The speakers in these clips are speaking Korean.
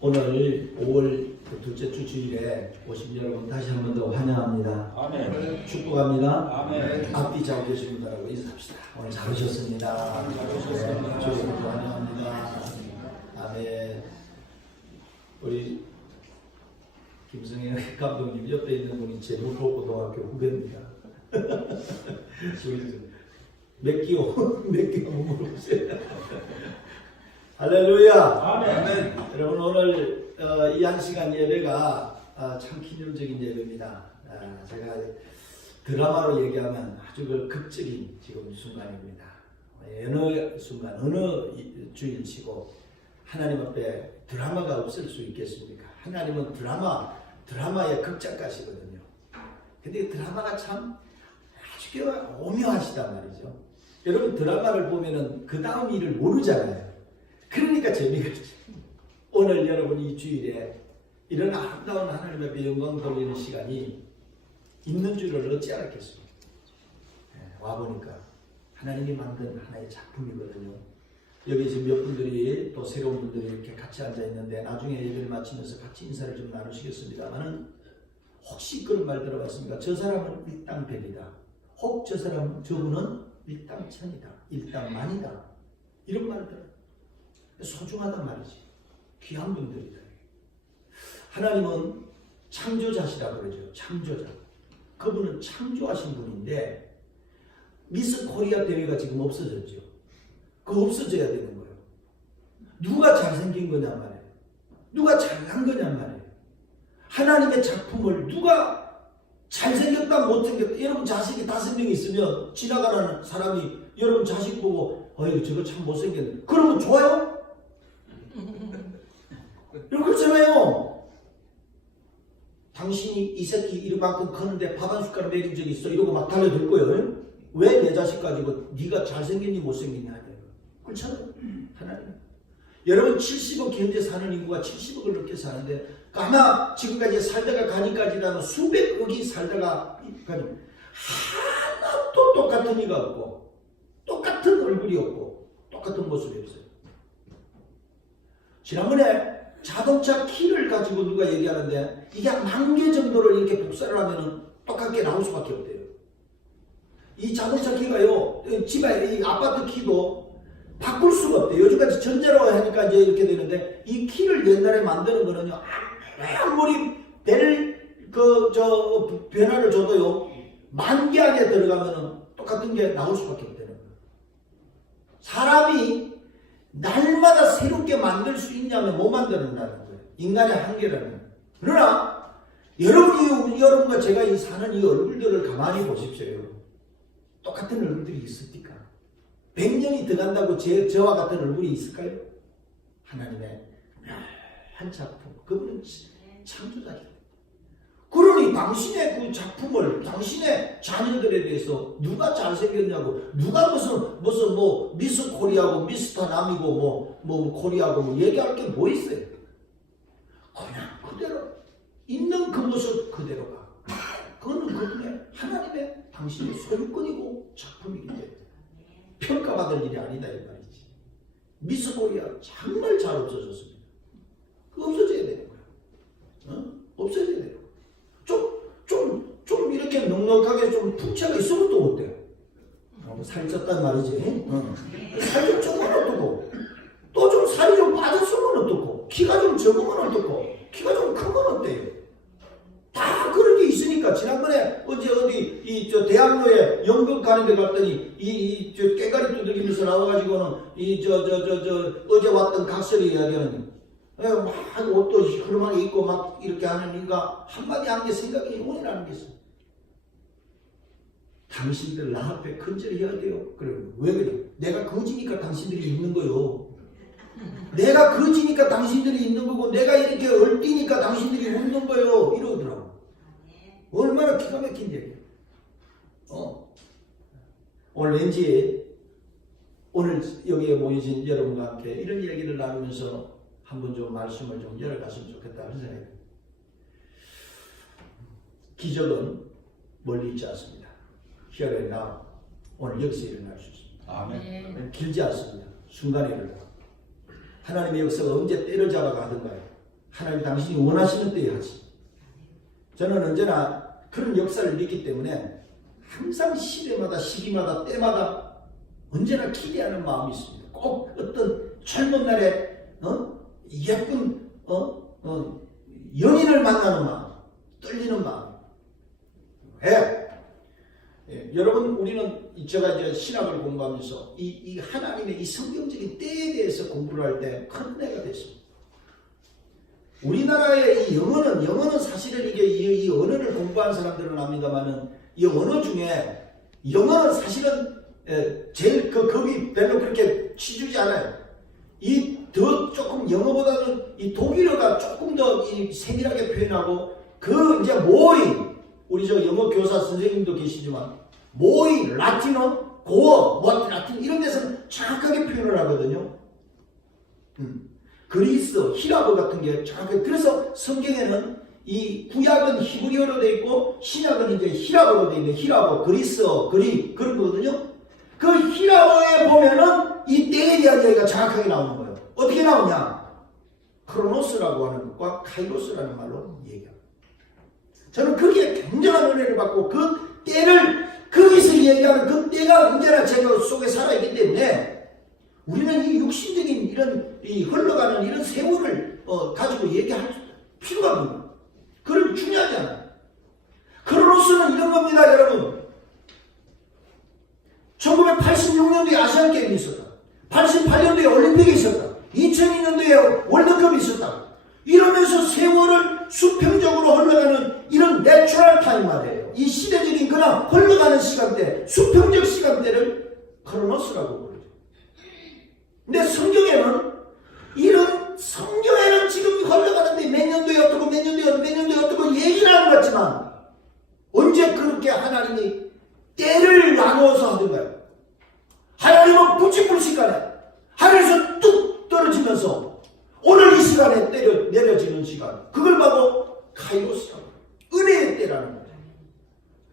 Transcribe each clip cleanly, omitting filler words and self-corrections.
오늘 5월 둘째 주 주일에 오신 여러분 다시 한 번 더 환영합니다. 아멘. 축복합니다. 아멘. 앞뒤 잘 계신 분들하고 인사합시다. 오늘 잘 오셨습니다. 주님 환영합니다. 아멘. 우리 김성현 감독님 옆에 있는 분이 제 무포고등학교 후배입니다. 몇 기호 못 물어보세요. 할렐루야. 아멘. 여러분 오늘 이 한 시간 예배가 참 기념적인 예배입니다. 제가 드라마로 얘기하면 아주 그 극적인 지금 순간입니다. 어느 순간 어느 주일치고 하나님 앞에 드라마가 없을 수 있겠습니까? 하나님은 드라마의 극작가시거든요. 근데 드라마가 참 아주 오묘하시단 말이죠. 여러분 드라마를 보면은 그 다음 일을 모르잖아요. 그러니까 재미가 있죠. 오늘 여러분 이 주일에 이런 아름다운 하나님 앞에 영광 돌리는 시간이 있는 줄을 어찌 알았겠습니까? 와보니까 하나님이 만든 하나의 작품이거든요. 여기 지금 몇 분들이 또 새로운 분들이 이렇게 같이 앉아 있는데 나중에 예배를 마치면서 같이 인사를 좀 나누시겠습니다만은 혹시 그런 말 들어봤습니까? 저 사람은 일당백이다. 혹 저 사람 저분은 일당천이다. 일당만이다. 이런 말 들어요. 소중하단 말이지. 귀한 분들이다. 하나님은 창조자시라고 그러죠. 창조자. 그분은 창조하신 분인데 미스 코리아 대회가 지금 없어졌죠. 그거 없어져야 되는 거예요. 누가 잘생긴 거냐 말이에요. 누가 잘난 거냐 말이에요. 하나님의 작품을 누가 잘생겼다 못생겼다. 여러분 자식이 5명 있으면 지나가는 사람이 여러분 자식 보고 어이 저거 참 못생겼네. 그러면 좋아요? 그렇잖아요. 당신이 이 새끼 이만큼 크는데 밥 한 숟가락 먹인 적이 있어? 이러고 막 달려들 거예요. 왜 내 자식 가지고 네가 잘생겼니 못생겼니 하냐고. 그렇잖아요. 하나님. 여러분 70억 현재 사는 인구가 70억을 넘게 사는데 아마 지금까지 살다가 가니까지는 수백억이 살다가 하나도 똑같은 이가 없고 똑같은 얼굴이 없고 똑같은 모습이 없어요. 지난번에 자동차 키를 가지고 누가 얘기하는데 이게 한 10,000개 정도를 이렇게 복사를 하면은 똑같게 나올 수밖에 없대요. 이 자동차 키가요, 집에 이 아파트 키도 바꿀 수가 없대요. 요즘까지 전자로 하니까 이제 이렇게 되는데 이 키를 옛날에 만드는 거는요, 아무리 변화를 줘도요, 10,000개 안에 들어가면은 똑같은 게 나올 수밖에 없다는 거예요. 사람이 날마다 새롭게 만들 수 있냐면 못 만드는다는 거예요. 인간의 한계라는 거예요. 그러나 여러분과 제가 이 사는 이 얼굴들을 가만히 보십시오. 똑같은 얼굴들이 있습니까? 100년이 더 간다고 저와 같은 얼굴이 있을까요? 하나님의 한 작품. 그분은 창조자죠. 그러니 당신의 그 작품을 당신의 자녀들에 대해서 누가 잘생겼냐고 누가 무슨 뭐 미스 코리아고 미스터 남이고 뭐 코리아고 뭐 얘기할 게 뭐 있어요? 그냥 그대로 있는 그 모습 그대로 가. 그거는 그분의 하나님의 당신의 소유권이고 작품이기 때문에 평가받을 일이 아니다 이 말이지. 미스 코리아 정말 잘 없어졌습니다. 그거 없어져야 되는 거야. 없어져야 되는 거야. 좀 이렇게 넉넉하게 좀 풍채가 있으면 또 어때? 살이 쪘단 말이지. 살이 쪄면 어떡고? 또 좀 살이 좀 빠졌으면 어떡고? 키가 좀 적으면 어떡고? 키가 좀 크면 어때요? 다 그런 게 있으니까. 지난번에 어디 대학로에 연극 가는 데 갔더니 저 깨가리 두들기면서 나와가지고는 어제 왔던 각설이 이야기하는 막 옷도 흐름하게 입고 막 이렇게 하는 이가 한마디 한 게 생각이 영원히 나는 게 있어. 당신들 나 앞에 큰절해야 돼요. 그래. 왜 그래? 내가 거지니까 당신들이 있는 거요. 내가 거지니까 당신들이 있는 거고 내가 이렇게 얼띠니까 당신들이 웃는 거요. 이러더라고. 얼마나 기가 막힌 얘기야. 오늘 왠지 오늘 여기에 모이신 여러분과 함께 이런 얘기를 나누면서 한번 좀 말씀을 좀 열어갔으면 좋겠다 하는 생각입니다. 기적은 멀리 있지 않습니다. Here and now. 오늘 여기서 일어날 수 있습니다. 아멘. 길지 않습니다. 순간에 일어나. 하나님의 역사가 언제 때를 잡아가든가요. 하나님 당신이 원하시는 때에 하지. 저는 언제나 그런 역사를 믿기 때문에 항상 시대마다 시기마다 때마다 언제나 기대하는 마음이 있습니다. 꼭 어떤 젊은 날에 예쁜 연인을 만나는 마음, 떨리는 마음. 왜? 여러분 우리는 제가 이제 신학을 공부하면서 이 하나님의 이 성경적인 때에 대해서 공부를 할 때 큰 은혜가 됐습니다. 우리나라의 이 영어는 사실은 이게 이 언어를 공부한 사람들은 압니다만은 이 언어 중에 영어는 사실은 제일 그 급이 별로 그렇게 치주지 않아요. 이 더 조금 영어보다는 이 독일어가 조금 더 이 세밀하게 표현하고 그 이제 모의 우리 저 영어 교사 선생님도 계시지만 모의 라틴어 고어 뭐 라틴 이런 데서는 정확하게 표현을 하거든요. 그리스 히라보 같은 게 정확하게 그래서 성경에는 이 구약은 히브리어로 되어 있고 신약은 이제 히라보로 되어 있는 히라보 그리스어 그리 그런 거거든요. 그 히라보에 보면은 이 때에 대한 이야기가 정확하게 나오는 거예요. 어떻게 나오냐? 크로노스라고 하는 것과 카이로스라는 말로 얘기합니다. 저는 거기에 굉장한 은혜를 받고 그 때를 거기서 얘기하는 그 때가 언제나 제 속에 살아있기 때문에 우리는 이 육신적인 이런 이 흘러가는 이런 세월을 가지고 얘기할 필요가 없는 그런 중요하지 않아요. 크로노스는 이런 겁니다, 여러분. 1986년도에 아시안게임이 있었다. 88년도에 올림픽이 있었다. 2002년도에 월드컵이 있었다. 이러면서 세월을 수평적으로 흘러가는 이런 내추럴 타임 말이에요. 이 시대적인 그냥 흘러가는 시간대, 수평적 시간대를 크로노스라고 부르죠. 근데 성경에는 지금 흘러가는데 몇 년도에 어떻고 몇 년도에 어떻고 얘기를 하는 것 같지만 언제 그렇게 하나님이 때를 나누어서 하던가요? 하나님은 부지불식간에 하늘에서 뚝 떨어지면서 오늘 이 시간에 내려지는 시간 그걸 바로 카이로스라고 은혜의 때라는 거죠.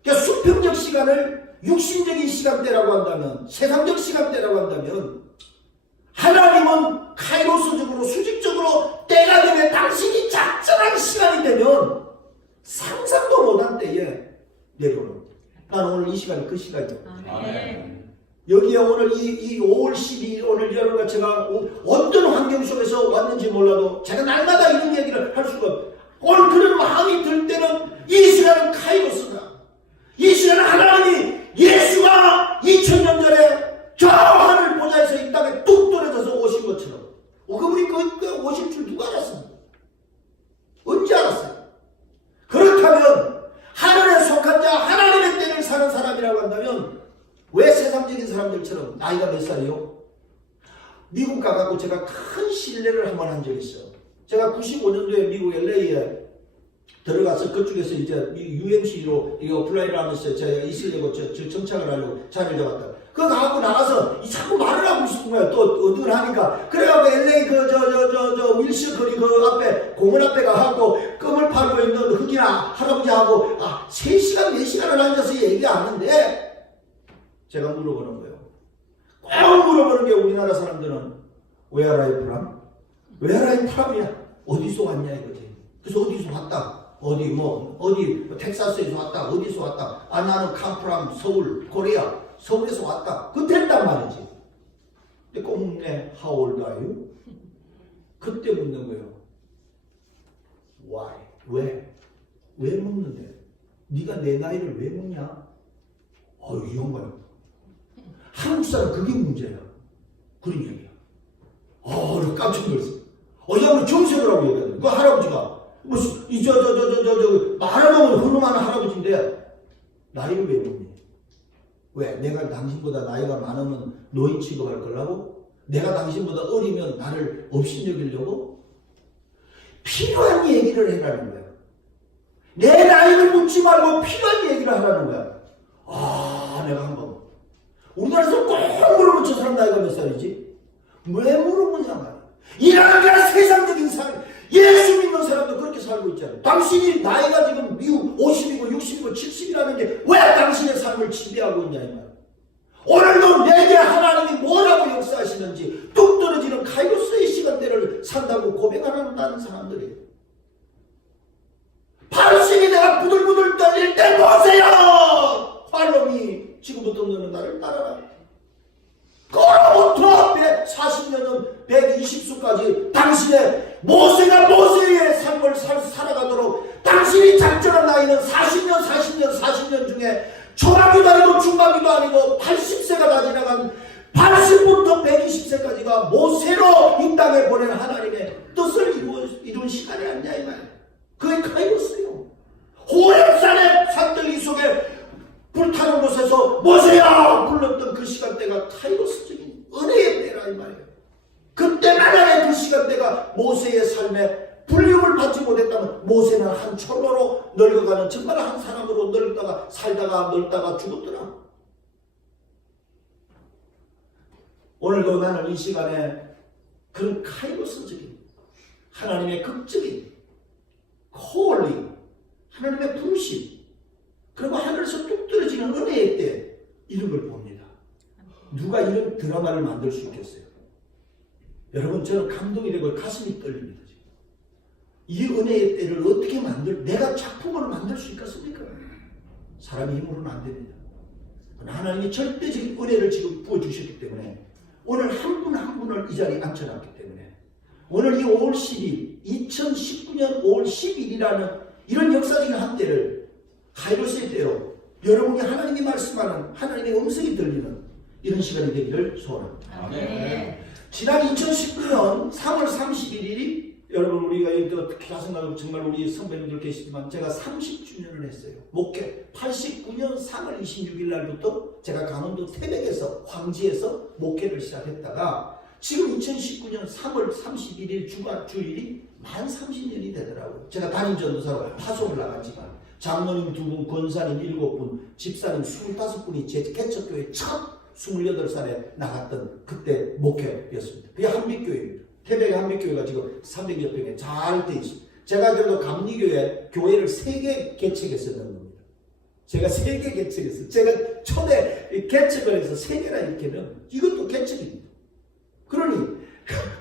그러니까 수평적 시간을 육신적인 시간대라고 한다면 세상적 시간대라고 한다면 하나님은 카이로스적으로 수직적으로 때가 되면 당신이 작정한 시간이 되면 상상도 못한 때에 내려오는 거예요. 나는 오늘 이 시간이 그 시간이에요. 여기에 오늘 이 5월 12일 오늘 여러분과 제가 어떤 환경 속에서 왔는지 몰라도 제가 날마다 이런 얘기를 할 수가 없어요. 오늘 그런 마음이 들 때는 이 시간은 카이로스다. 이 시간은 하나님이 예수가 2000년 전에 저 하늘 보좌에서 이 땅에 뚝 떨어져서 오신 것처럼 그분이 그 오실 줄 누가 알았습니까? 언제 알았어요? 그렇다면 하늘에 속한 자 하나님의 때를 사는 사람이라고 한다면 왜 세상적인 사람들처럼 나이가 몇 살이요? 미국 가갖고 제가 큰 신뢰를 한번 한 적이 있어요. 제가 95년도에 미국 LA에 들어가서 그쪽에서 이제 UMC로 어플라이를 하면서 제가 있으려고 정착을 하려고 자리를 잡았다. 그거 가갖고 나가서 자꾸 말을 하고 싶은 거야. 또 어두운하니까. 그래갖고 LA 윌시 거리 그 앞에 공원 앞에 가갖고 껌을 팔고 있는 흑이나 할아버지하고 3시간 4시간을 앉아서 얘기하는데 제가 물어보는 거예요. 꼭 물어보는 게 우리나라 사람들은 Where are you from? Where are you from이야. 어디서 왔냐 이거지. 그래서 어디서 왔다. 어디 텍사스에서 왔다. 어디서 왔다. 나는 come from 서울, 코리아. 서울에서 왔다. 그 됐단 말이지. 근데 꼭 묻네. How old are you? 그때 묻는 거예요. Why? 왜 묻는데? 네가 내 나이를 왜 묻냐? 이 양반. 한국 사람 그게 문제야. 그런 얘기야. 깜짝 놀랐어. 양반 정색을 하고 얘기하더니 그 할아버지가 말하면 흐름하는 할아버지인데 나이를 왜 묻니? 왜? 내가 당신보다 나이가 많으면 노인 취급할 거라고? 내가 당신보다 어리면 나를 업신여기려고? 필요한 얘기를 해라는 거야. 내 나이를 묻지 말고 필요한 얘기를 하라는 거야. 내가 한번 우리나라에서 꼭 물어보면 저 사람 나이가 몇 살이지? 왜 물어보냐 말이야. 이나라가 세상적인 사람 예수 믿는 사람도 그렇게 살고 있잖아요. 당신이 나이가 지금 미국 50이고 60이고 70이라는 게 왜 당신의 삶을 지배하고 있냐 이 말. 오늘도 내게 하나님이 뭐라고 역사하시는지 뚝 떨어지는 카이로스의 시간 시간대를 산다고 고백하는 사람들이에요. 80이 내가 부들부들 떨릴 때 보세요. 활놈이 지금부터 너는 나를 따라라. 그로부터 140년 전 120수까지 당신의 모세의 삶을 살아가도록 당신이 작정한 나이는 40년 중에 초반기도 아니고 중반기도 아니고 80세가 다 지나간 80부터 120세까지가 모세로 이 땅에 보낸 하나님의 뜻을 이룬 시간이 아니냐 이 말이에요. 그게 카이로스예요. 호렙산의 산더미 속에 불타는 곳에서 모세야 불렀던 그 시간대가 카이로스적인 은혜의 때라 이 말이에요. 그때만의 그 시간대가 모세의 삶에 불림을 받지 못했다면 모세는 한 철로로 늙어가는 정말 한 사람으로 살다가 죽었더라. 오늘도 나는 이 시간에 그런 카이로스적인 하나님의 극적인 콜링, 하나님의 부르심, 그리고 하늘에서 뚝 떨어지는 은혜의 때 이런 걸 봅니다. 누가 이런 드라마를 만들 수 있겠어요? 여러분, 저는 감동이 되고 가슴이 떨립니다. 지금. 이 은혜의 때를 어떻게 내가 작품으로 만들 수 있겠습니까? 사람의 힘으로는 안 됩니다. 하나님이 절대적인 은혜를 지금 부어주셨기 때문에 오늘 한 분 한 분을 이 자리에 앉혀놨기 때문에 오늘 이 5월 10일 2019년 5월 10일이라는 이런 역사적인 한때를 카이로스의 때로 여러분이 하나님이 말씀하는 하나님의 음성이 들리는 이런 시간이 되기를 소원합니다. 아멘. 지난 2019년 3월 31일이 여러분 우리가 특히 생각하고 정말 우리 선배님들 계시지만 제가 30주년을 했어요. 목회 89년 3월 26일 날부터 제가 강원도 태백에서 황지에서 목회를 시작했다가 지금 2019년 3월 31일 주일이 만 30년이 되더라고요. 제가 담임 전도사로 파송을 나갔지만 장로님 2분, 권사님 7분, 집사님 25분이 제 개척교회 첫 28살에 나갔던 그때 목회였습니다. 그게 한빛교회입니다. 태백의 한빛교회가 지금 300여 평에 잘 돼 있습니다. 제가 그래도 감리교회 교회를 3개 개척했었던 겁니다. 제가 3개 개척했어요. 제가 초대 개척을 해서 3개나 이렇게 하면 이것도 개척입니다. 그러니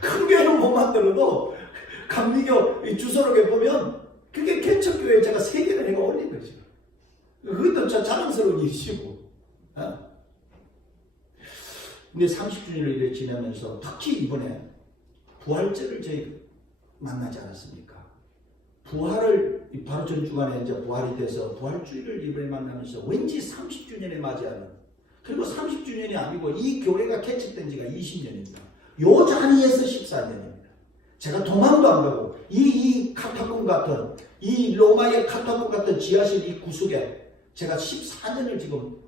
큰 교회는 못 만들어도 감리교 주소록에 보면 그게 개척교회에 제가 3개를 해가 올린 거죠. 그것도 참 자랑스러운 일이시고. 근데 30주년을 이렇게 지나면서 특히 이번에 부활절을 저희 만나지 않았습니까? 부활을 바로 전 주간에 이제 부활이 돼서 부활주일을 이번에 만나면서 왠지 30주년에 맞이하는, 그리고 30주년이 아니고 이 교회가 개척된 지가 20년입니다. 요 자리에서 14년입니다. 제가 도망도 안 가고 이 카타콤 같은 이 로마의 카타콤 같은 지하실 이 구석에 제가 14년을 지금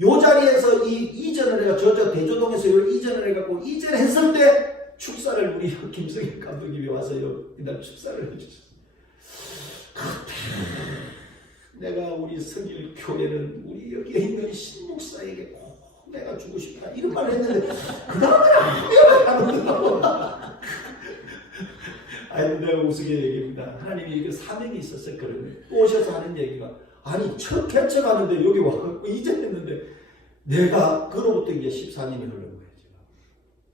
요 자리에서 이전을 해가 저 대조동에서 이전을 해갖고 이전했을 때 축사를 우리 김성현 감독님이 와서요 이날 축사를 해주셨어요. 내가 우리 성일 교회는 우리 여기에 있는 신목사에게 꼭 내가 주고 싶다 이런 말을 했는데 그 다음에 안 하더라고. 아니 내가 우스개 얘기입니다. 하나님이 이게 사명이 있었거든요. 오셔서 하는 얘기가 아니 첫 개척하는데 여기 와갖고 이전했는데 내가 그로부터 이제 14년이 흐른 거예요.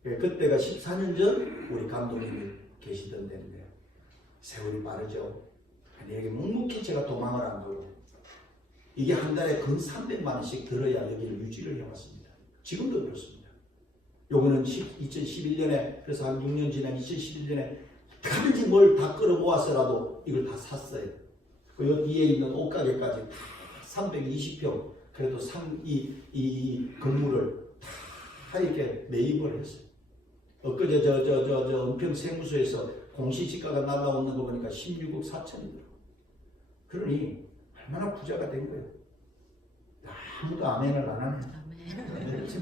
제가. 그때가 14년 전 우리 감독님이 계시던 데인데 세월이 빠르죠. 아니 여기 묵묵히 제가 도망을 안 가고 이게 한 달에 근 300만 원씩 들어야 여기를 유지를 해왔습니다. 지금도 그렇습니다. 요거는 2011년에 그래서 한 6년 지난 2011년에 단지 뭘 다 끌어모아서라도 이걸 다 샀어요. 그 여기에 있는 옷가게까지 다 320평 그래도 이 건물을 다 이렇게 매입을 했어요. 엊그제 저 은평 세무서에서 공시지가가 날라오는 거 보니까 16억 4천이더라고요. 그러니 얼마나 부자가 된 거예요. 아무도 아멘을 안 하네.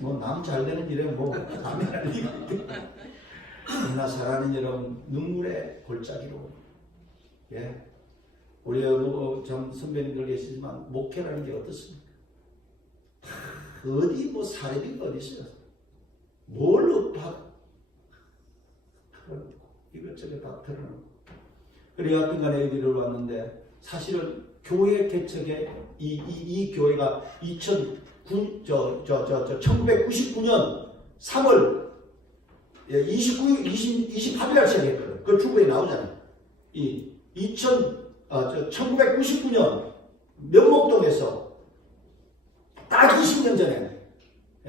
뭐 남 잘 되는 일에 뭐 아멘할 리가 있겠다. 그러나 사랑하는 여러분 눈물의 골짜기로 우리 전 선배님들 계시지만 목회라는 게 어떻습니까? 어디 뭐 사례비가 어디 있어요? 뭘로 다 이것저것 다 털어놓고 그래 하여튼 간에 여기를 왔는데 사실은 교회 개척에 이 교회가 1999년 3월 28일 날 시작했거든. 그 주부에 나오잖아요. 1999년 면목동에서 딱 20년 전에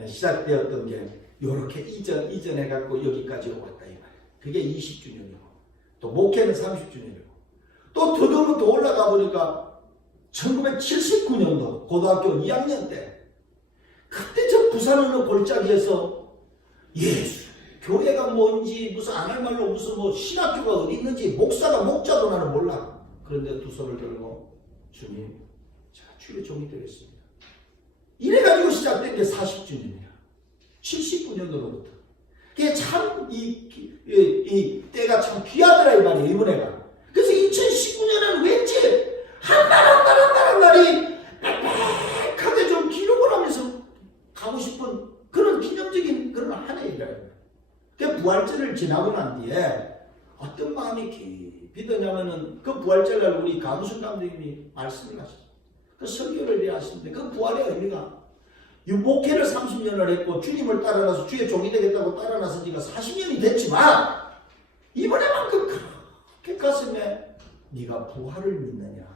시작되었던 게 이렇게 이전해갖고 여기까지 왔다. 이 말이에요. 그게 20주년이고, 또 목회는 30주년이고, 또 더더욱 더 올라가 보니까 1979년도 고등학교 2학년 때, 그때 저 부산 어느 골짜기에서 예수, 교회가 뭔지, 무슨 안 할 말로 무슨 뭐 신학교가 어디 있는지, 목사가 목자도 나는 몰라. 그런데 두 손을 들고, 주님, 제가 주의 종이 되겠습니다. 이래가지고 시작된 게 40주년이야. 79년도로부터. 그게 참, 이 때가 참 귀하더라, 이 말이에요, 이번에가. 그래서 2019년은 왠지 한 날이 빽빽하게 좀 기록을 하면서 가고 싶은 그런 기념적인 그런 한 해이라요. 그 부활절을 지나고 난 뒤에 어떤 마음이 깊이 드냐면은 그 부활절날 우리 강순 감독님이 말씀을 하셨어요. 그 설교를 하시는데 그 부활의 의미가 목회를 30년을 했고 주님을 따라가서 주의 종이 되겠다고 따라나서 지가 40년이 됐지만 이번에만큼 그렇게 가슴에 네가 부활을 믿느냐,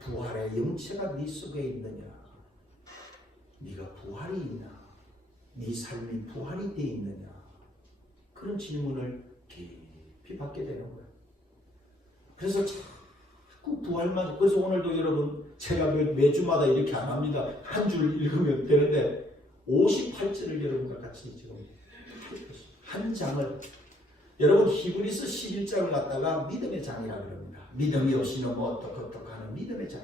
부활의 영체가 네 속에 있느냐, 네가 부활이 있나, 네 삶이 부활이 되어 있느냐, 그런 질문을 깊이 받게 되는 거예요. 그래서 자꾸 부활만, 그래서 오늘도 여러분 제가 매주마다 이렇게 안 합니다. 한 줄 읽으면 되는데 58절을 여러분과 같이 지금 한 장을, 여러분 히브리서 11장을 갖다가 믿음의 장이라고 합니다. 믿음이 없이는 뭐 어떡 하는 믿음의 장.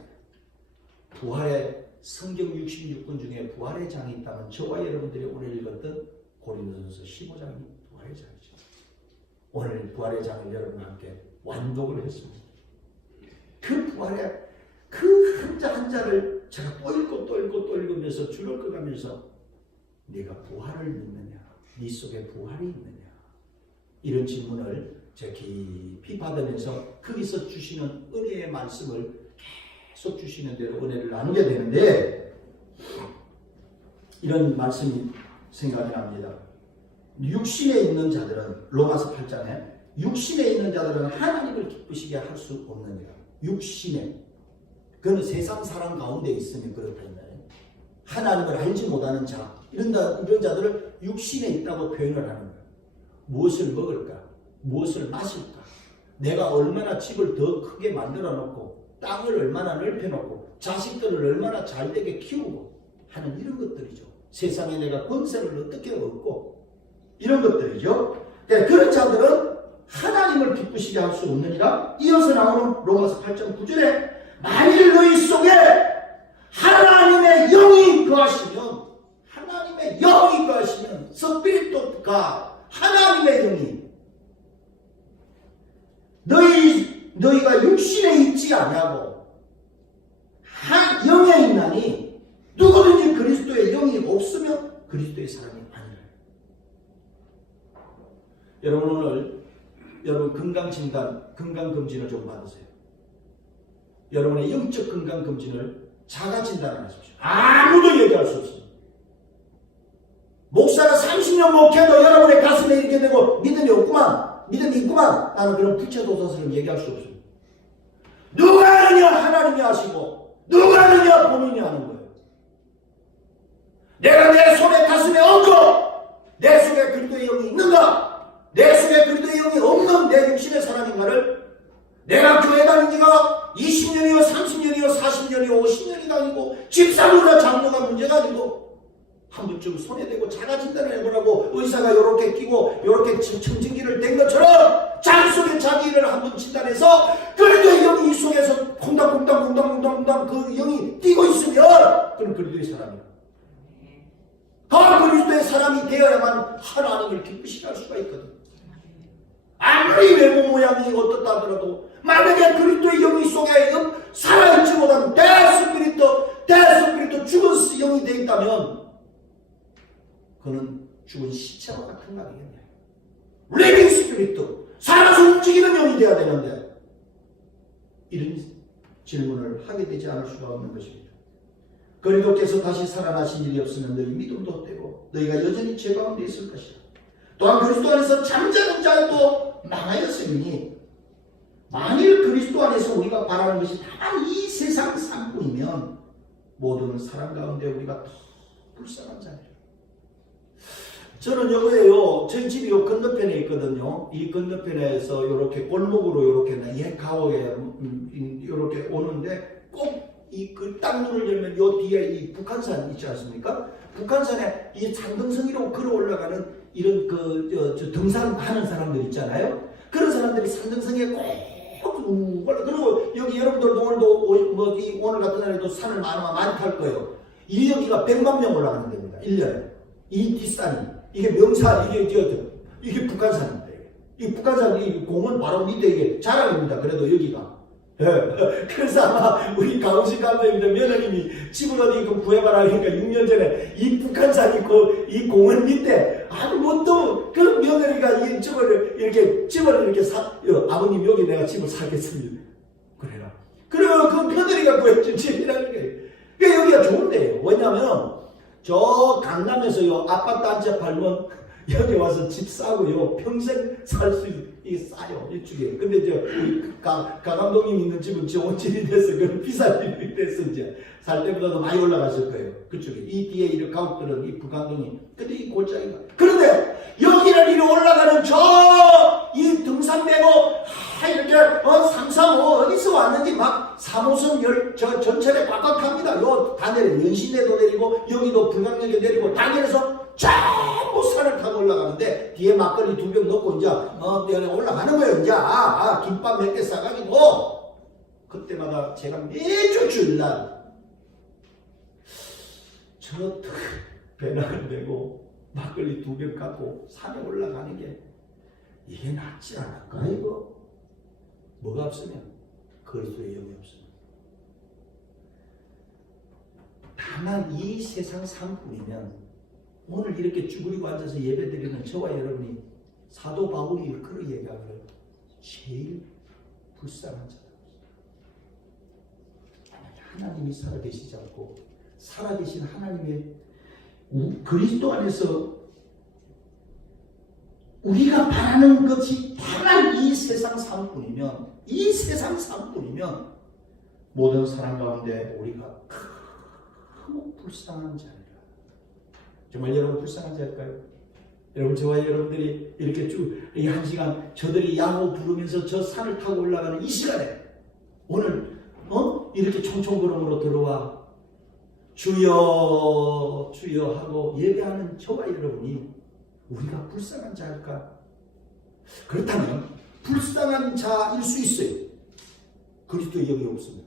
부활의 성경 66권 중에 부활의 장이 있다면 저와 여러분들이 오늘 읽었던 고린도전서 15장이 부활의 장이죠. 오늘 부활의 장을 여러분과 함께 완독을 했습니다. 그 부활의 그 한자 한자를 제가 또 읽고 읽으면서 줄을 꺼가면서 네가 부활을 믿느냐, 네 속에 부활이 있느냐, 이런 질문을 제가 깊이 받으면서 거기서 주시는 은혜의 말씀을 계속 주시는 대로 은혜를 나누게 되는데, 이런 말씀이 생각이 납니다. 육신에 있는 자들은, 로마서 8장에 육신에 있는 자들은 하나님을 기쁘시게 할 수 없느니라. 육신에, 그는 세상 사람 가운데 있으면 그렇다. 하나님을 알지 못하는 자, 이런 자들을 육신에 있다고 표현을 하는 거예요. 무엇을 먹을까? 무엇을 마실까? 내가 얼마나 집을 더 크게 만들어 놓고, 땅을 얼마나 넓혀 놓고, 자식들을 얼마나 잘되게 키우고 하는 이런 것들이죠. 세상에 내가 권세를 어떻게 얻고, 이런 것들이죠. 그런 자들은 하나님을 기쁘시게 할 수 없느니라. 이어서 나오는 로마서 8장 9절에 만일 너희 속에 하나님의 영이 거하시면, 하나님의 영이 거하시면, 스피리트가 하나님의 영이, 너희가 육신에 있지 아니하고 영에 있나니, 누구든지 그리스도의 영이 없으면 그리스도의 사람이 아니라. 여러분 오늘 건강진단, 건강검진을 좀 받으세요. 여러분의 영적 건강검진을 자가진단을 하십시오. 아무도 얘기할 수 없습니다. 목사가 30년 목회도 여러분의 가슴에 이렇게 되고 믿음이 있구만 라는 그런 부채도사스러운 얘기할 수 없습니다. 누가 하느냐 하나님이 하시고, 누가 하느냐 본인이 하는 거예요. 내가 내 손에 가슴에 얹고 내 속에 그리스도의 영이 있는가, 내 속에 그리스도의 영이 없는 내 육신의 사람인가를, 내가 교회 다닌 지가 20년이요 30년이요 40년이요 50년이 아니고 집사부나 장로가 문제가 아니고 한 번쯤 손에 대고 자가진단을 해보라고 의사가 요렇게 끼고 요렇게 청진기를 댄 것처럼 자기 속에 자기 일을 한번 진단해서 그리스도의 영이 이 속에서 콩당콩당 그 영이 뛰고 있으면 그럼 그리스도의 사람이야. 그리스도의 사람이 되어야만 하나님을 기쁘시게 할 수가 있거든. 아무리 외모 모양이 어떻다 하더라도 만약에 그리스도의 영이 속에 살아있지 못한 대스피리트 죽은 영이 되어 있다면 그는 죽은 시체와 같은 말이겠네. 리빙 스피리트, 살아서 움직이는 영이 되어야 되는데 이런 질문을 하게 되지 않을 수가 없는 것입니다. 그리스도께서 다시 살아나신 일이 없으면 너희 믿음도 헛되고 너희가 여전히 죄 가운데 있을 것이다. 또한 그리스도 안에서 잠자는 자도 망하였으니 만일 그리스도 안에서 우리가 바라는 것이 다만 이 세상 상품이면 모든 사람 가운데 우리가 더 불쌍한 자예요. 저는 여기에요. 저희 집이 요 건너편에 있거든요. 이 건너편에서 이렇게 골목으로 이렇게 옛 가옥에 이렇게 오는데 꼭 이 그 땅문을 열면 요 뒤에 이 북한산 있지 않습니까? 북한산에 이 산등성이라고 걸어 올라가는 이런 저 등산하는 사람들 있잖아요. 그런 사람들이 산등성에 꼭 올라. 그리고 여기 여러분들도 오늘도 오늘 같은 날에도 산을 많이 탈 거예요. 이 여기가 100만 명 올라가는 데입니다. 1년에. 이 뒷산이. 이게 명사, 이게 북한산입니다. 이 북한산, 이 공원 바로 밑에 이게 자랑입니다. 그래도 여기가. 예. 그래서 아마 우리 강원식 감독님들 며느님이 집을 어디 구해봐라 하니까 6년 전에 이 북한산 있고 이 공원 밑에 아무것도 그 며느리가 이 집을 이렇게 아버님 여기 내가 집을 사겠습니다. 그래라. 그리고 그 며느리가 구해준 집이라는 거예요. 그러니까 여기가 좋은데요. 왜냐면 저 강남에서요 아파트 한 채 팔면 여기 와서 집 사고요 평생 살 수 싸요 이쪽에. 근데 우리 가 감독님 있는 집은 저 온집이 돼서 그런 비싼 집이 돼서 이제 살 때보다도 많이 올라갔을 거예요. 그쪽에 이 뒤에 이런 가옥들은 이 북한동이 근데 이 골짜기가. 그런데 여기를 이리 올라가는 이 등산 빼고 이렇게 3, 4, 5 어디서 왔는지 막 3호선 저 전철에 꽉꽉 탑니다. 요 다 내려 연신내도 내리고 여기도 불광역에 내리고 다 내려서 전부 산을 타고 올라가는데 뒤에 막걸리 2병 넣고 이제 올라가는 거예요. 이제 김밥 몇 개 싸가지고 그때마다 제가 매주 주일날 저 배낭을 메고 막걸리 2병 갖고 산에 올라가는 게 이게 낫지 않을까 이거? 뭐가 없으면 그리스도의 영이 없으면 다만 이 세상 상품이면 오늘 이렇게 쭈그리고 앉아서 예배드리는 저와 여러분이 사도 바울이 그런 얘기하고요. 제일 불쌍한 자다. 하나님이 살아계시지 않고 살아계신 하나님의 그리스도 안에서 우리가 바라는 것이 다만 이 세상 상품이면 모든 사람 가운데 우리가 너무 불쌍한 자예요. 정말 여러분 불쌍한 자일까요? 여러분 저와 여러분들이 이렇게 쭉 이 한 시간 저들이 야호 부르면서 저 산을 타고 올라가는 이 시간에 오늘 이렇게 총총걸음으로 들어와 주여 주여 하고 예배하는 저와 여러분이 우리가 불쌍한 자일까? 그렇다면 불쌍한 자일 수 있어요. 그리스도의 영이 없으면.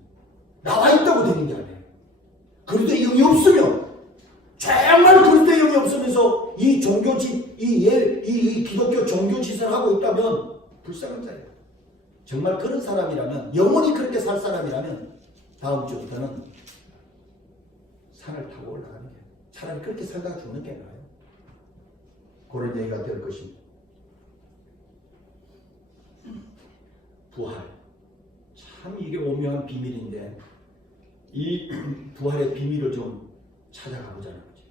나와 있다고 되는 게 아니에요. 그리스도의 영이 없으면 정말 그리스도의 영이 없으면서 이 종교짓, 이 기독교 종교짓을 하고 있다면 불쌍한 자예요. 정말 그런 사람이라면, 영원히 그렇게 살 사람이라면 다음 주부터는 산을 타고 올라가는 게 차라리 그렇게 살다가 죽는 게 나아요. 그런 얘기가 될 것입니다. 부활. 참 이게 오묘한 비밀인데 이 부활의 비밀을 좀 찾아가 보자는 거죠.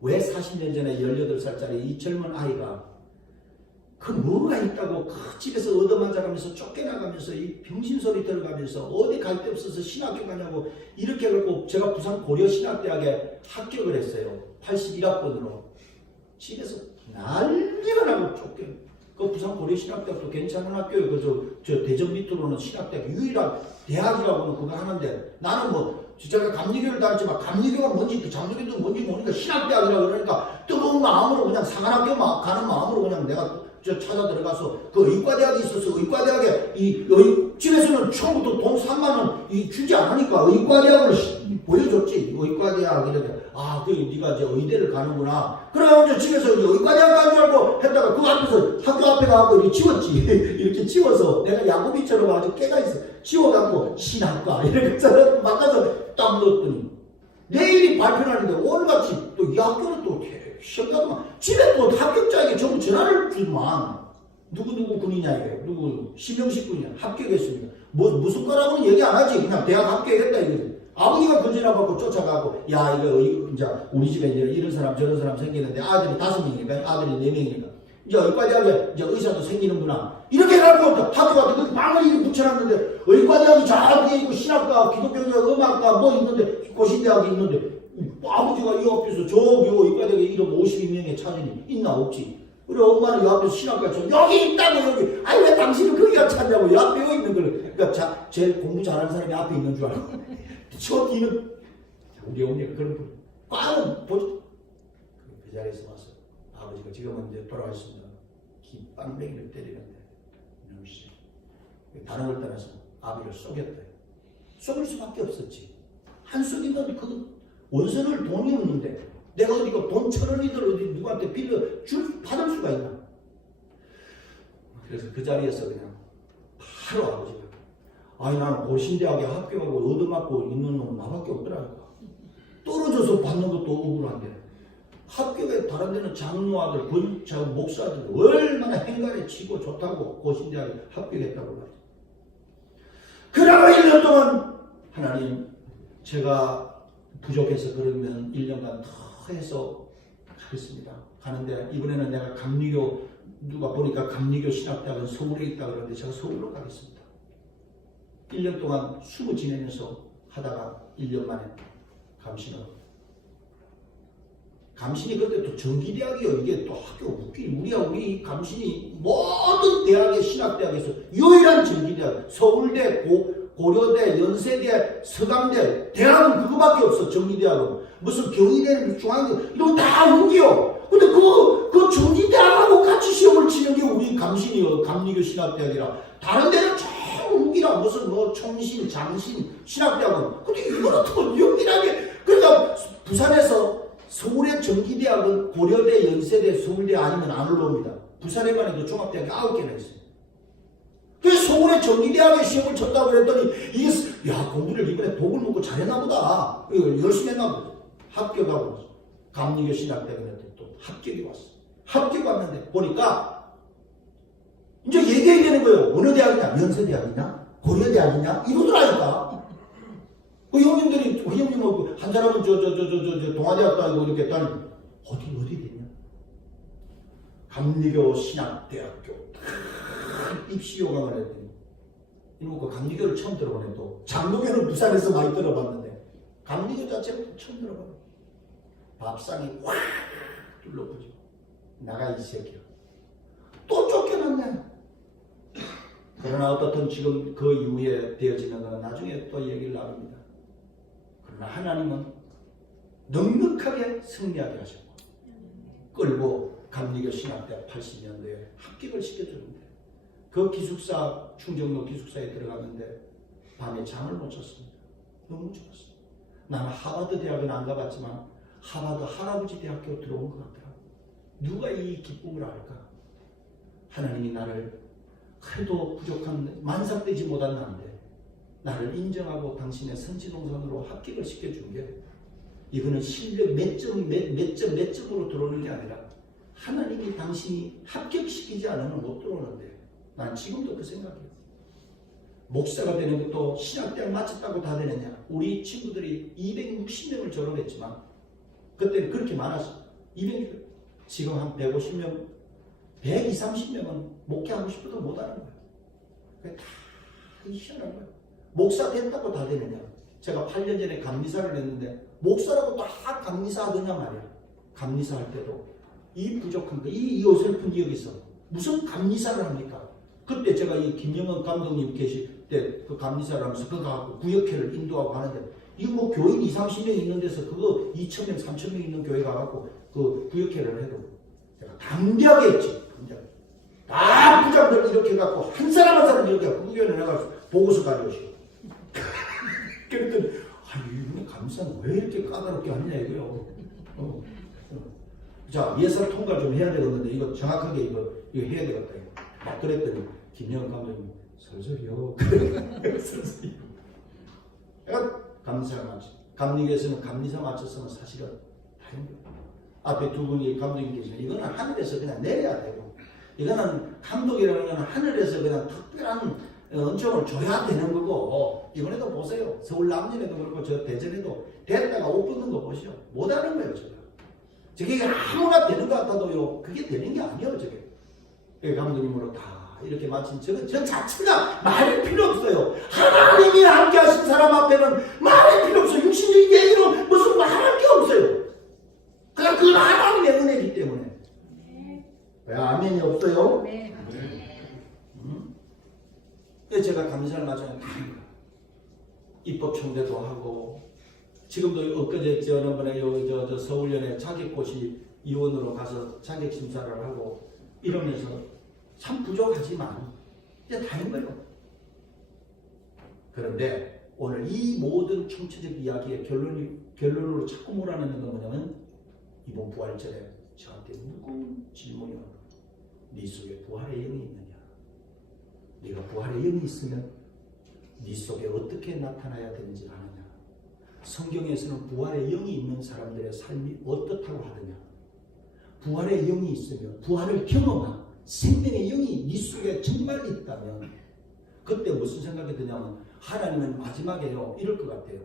왜 40년 전에 18살짜리 이 젊은 아이가 그 뭐가 있다고 그 집에서 얻어맞아가면서 쫓겨나가면서 이 병신소리 들어가면서 어디 갈 데 없어서 신학교 가냐고 이렇게 해갖고 제가 부산 고려신학대학에 합격을 했어요. 81학번으로. 집에서 난리가 나고 쫓겨. 그 부산 고려신학대학도 괜찮은 학교예요. 저 대전 밑으로는 신학대학 유일한 대학이라고는 그거 하는데 나는 뭐 제가 감리교를 다녔지만 감리교가 뭔지 장로교도 뭔지 모르니까 신학대학이라고 그러니까 뜨거운 마음으로 그냥 상한학교 가는 마음으로 그냥 내가 찾아 들어가서 그 의과대학이 있어서 의과대학에 집에서는 처음부터 돈 3만원 주지 않으니까 의과대학을 보여줬지. 의과대학 이렇게 네가 이제 의대를 가는구나. 그래가지고 집에서 의과대학 간 줄 알고 했다가 그 앞에서 학교 앞에 가고 이렇게 치웠지. 이렇게 치워서 내가 야구비처럼 아주 깨가 있어. 치워갖고 신학과 이렇게 막 가서 딱 넣었더니 내일이 발표하는데 오늘같이 또 이 학교는 또 시험가만 집에 또 합격자에게 전부 전화를 주더만 누구 군이냐 이게 누구 심영식 군이냐 합격했습니다. 무슨 거라고는 얘기 안 하지. 그냥 대학 합격했다 이거지. 아버지가 그 전화 받고 쫓아가고 이거 이제 우리 집에 이제 이런 사람 저런 사람 생기는데 아들이 5명이니까 아들이 4명이니까 이제 의과대학에 이제 의사도 생기는구나. 이렇게 해갖고 학교 같은 거 빵을 이렇게 붙여놨는데 의과대학이 저 뒤에 있고 신학과, 기독교교, 음악과 뭐 있는데 고신대학이 있는데 아버지가 이 앞에서 저기 의과대학에 이름 52명의 차전이 있나 없지. 우리 엄마는 이 앞에서 신학과 저 여기 있다고 여기. 아니 왜 당신은 거기가 찾냐고. 이 앞에 있는 걸. 그러니까 제일 공부 잘하는 사람이 앞에 있는 줄 알고. 저 뒤는 우리 어머니가 그런 분. 꽝은 보죠. 그 자리에서 와서 아버지가 지금은 이제 돌아가셨습니다. 기빵뱅이를 때리는데 이놈씨 다른 걸 떠나서 아버지를 속였다. 속을 수밖에 없었지. 한석이는 그 원선을 돈이 없는데 내가 어디가 돈 1,000원이들 어디 누구한테 빌려 받을 수가 있나. 그래서 그 자리에서 그냥 바로 아버지가 아니 나는 고신대학에 합격하고 얻어맞고 있는 놈은 나밖에 없더라니까. 떨어져서 받는 것도 억울한데 합격에 다른 데는 장로아들, 권장, 목사들 얼마나 행간에 치고 좋다고 고신대학에 합격했다고 말이죠. 그러나 1년 동안 하나님 제가 부족해서 그러면 1년간 더 해서 가겠습니다. 가는데 이번에는 내가 감리교 누가 보니까 감리교 신학대학은 서울에 있다 그러는데 제가 서울로 가겠습니다. 1년 동안 숨어 지내면서 하다가 1년 만에 감신이 그때 또 정기대학이요. 이게 또 학교 웃긴 우리 감신이 모든 대학의 신학대학에서 유일한 정기대학. 서울대, 고려대, 연세대, 서강대 대학은 그거밖에 없어. 정기대학은 무슨 경희대, 중앙대 이런 다 우기요. 근데 그 정기대학하고 같이 시험을 치는 게 우리 감신이요. 감리교 신학대학이라. 다른 데는 좀 우기라 무슨 뭐 총신, 장신 신학대학은. 근데 이거는 더 유일하게. 그러니까 부산에서 서울의 정기대학은 고려대, 연세대, 서울대 아니면 안 올라옵니다. 부산에만 해도 종합대학이 9개나 있어요. 그래서 서울의 정기대학에 시험을 쳤다고 그랬더니 이게 야 공부를 이번에 독을 먹고 잘했나 보다. 열심히 했나 보다. 합격하고 감리교 신학대학에 또 합격이 왔어. 합격 왔는데 보니까 이제 얘기해야 되는 거예요. 어느 대학이냐? 연세대학이냐? 고려대학이냐? 이러더라니까. 그 형님들이, 그 형님은 한 사람은 동아대학 다니고 이렇게 했더니 어디 됐냐? 감리교 신학대학교 입시 요강을 했더니 이러고 그 감리교를 처음 들어보네. 또 장로교는 부산에서 많이 들어봤는데 감리교 자체를 처음 들어보네. 밥상이 확 둘러붙죠. 나가 이 새끼야. 또 쫓겨났네. 그러나 어떻든 지금 그 이후에 되어지는 건 나중에 또 얘기를 나눕니다. 그러나 하나님은 넉넉하게 승리하게 하셨고 끌고 감리교 신학대학 80년대에 합격을 시켜주는데 그 기숙사 충정로 기숙사에 들어갔는데 밤에 잠을 못 잤습니다. 너무 좋았어요. 나는 하버드 대학은 안 가봤지만 하버드 할아버지 대학교 들어온 것 같더라고요. 누가 이 기쁨을 알까? 하나님이 나를 그래도 부족한 만삭되지 못한 나인데 나를 인정하고 당신의 선지동산으로 합격을 시켜준 게 이거는 실력 몇 점으로 들어오는 게 아니라 하나님이 당신이 합격시키지 않으면 못 들어오는데 난 지금도 그 생각이에요. 목사가 되는 것도 신학대학 마쳤다고 다 되느냐. 우리 친구들이 260명을 졸업했지만 그때는 그렇게 많았어. 200명. 지금 한 150명 120, 30명은 목회하고 싶어도 못하는 거예요. 그게 다 희한한 거예요. 목사 됐다고 다 되느냐. 제가 8년 전에 감리사를 했는데 목사라고 다 감리사 하더냐 말이야. 감리사 할 때도 이 부족한 거, 이 어설픈 여기서 무슨 감리사를 합니까? 그때 제가 이 김영은 감독님 계실 때 그 감리사를 하면서 그거 갖고 구역회를 인도하고 하는데 이거 뭐 교인 20, 30명 있는 데서 그거 2,000명, 3,000명 있는 교회 가갖고 그 구역회를 해도 제가 담대하게 했지. 다 부장들 이렇게 해갖고 한 사람 이렇게 그 교회를 해가지고 보고서 가져오시고 그랬더니 이분의 감사는 왜 이렇게 까다롭게 하느냐 이거요. 자 예산 통과 좀 해야 되겠는데 이거 정확하게 이거 해야 되겠다. 막 그랬더니 김영은 감독님 설설이요. 설설이요. 내가 감리사 맞죠. 감리교에서는 감리사 맞췄으면 사실은 다른 거예요. 앞에 두 분이 감독님 계시면 이거는 하늘에서 그냥 내려야 되고 이거는 감독이라는 건 하늘에서 그냥 특별한 은총을 줘야 되는 거고 이번에도 보세요. 서울 남진에도 그렇고 저 대전에도 됐다가 옷 벗는 거 보시죠. 못하는 거예요. 저게 아무나 되는 것 같아도요. 그게 되는 게 아니에요. 저게 감독님으로 다 이렇게 마친 저 자체가 말이 필요 없어요. 하나님이 함께 하신 사람 앞에는 말이 필요 없어요. 육신적인 얘기로 무슨 말할 게 없어요. 그냥 그 하나님의 은혜이기 때문에. 왜 아멘이 없어요? 네. 제가 감사를 마치는 입법 청대도 하고 지금도 엊그제 지난번에 저 서울연에 자격고시 위원으로 가서 자격 심사를 하고 이러면서 참 부족하지만 이제 다른 거예요. 그런데 오늘 이 모든 총체적 이야기의 결론으로 자꾸 몰아내는 건 뭐냐면 이번 부활절에 저한테 무거운 질문이 오는 거예요. 네 속에 부활의 영이 있느냐? 네가 부활의 영이 있으면 네 속에 어떻게 나타나야 되는지 아느냐? 성경에서는 부활의 영이 있는 사람들의 삶이 어떻다고 하느냐? 부활의 영이 있으면 부활을 경험한 생명의 영이 네 속에 정말 있다면 그때 무슨 생각이 드냐면 하나님은 마지막에요 이럴 것 같아요.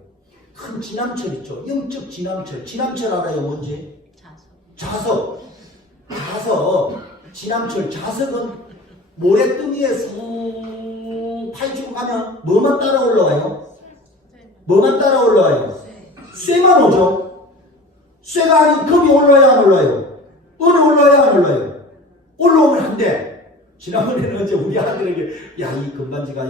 큰 지남철 있죠. 영적 지남철. 지남철 알아요? 뭔지? 자석. 지남철. 자석은 모래덩이에 쑥 파이치고 가면 뭐만 따라 올라와요? 뭐만 따라 올라와요? 쇠만 오죠. 쇠가 아닌 금이 올라와야 안 올라와요? 어느 올라와야 안 올라와요? 올라오면 안 돼. 지난번에는 어제 우리 아들에게 야 이 금반지가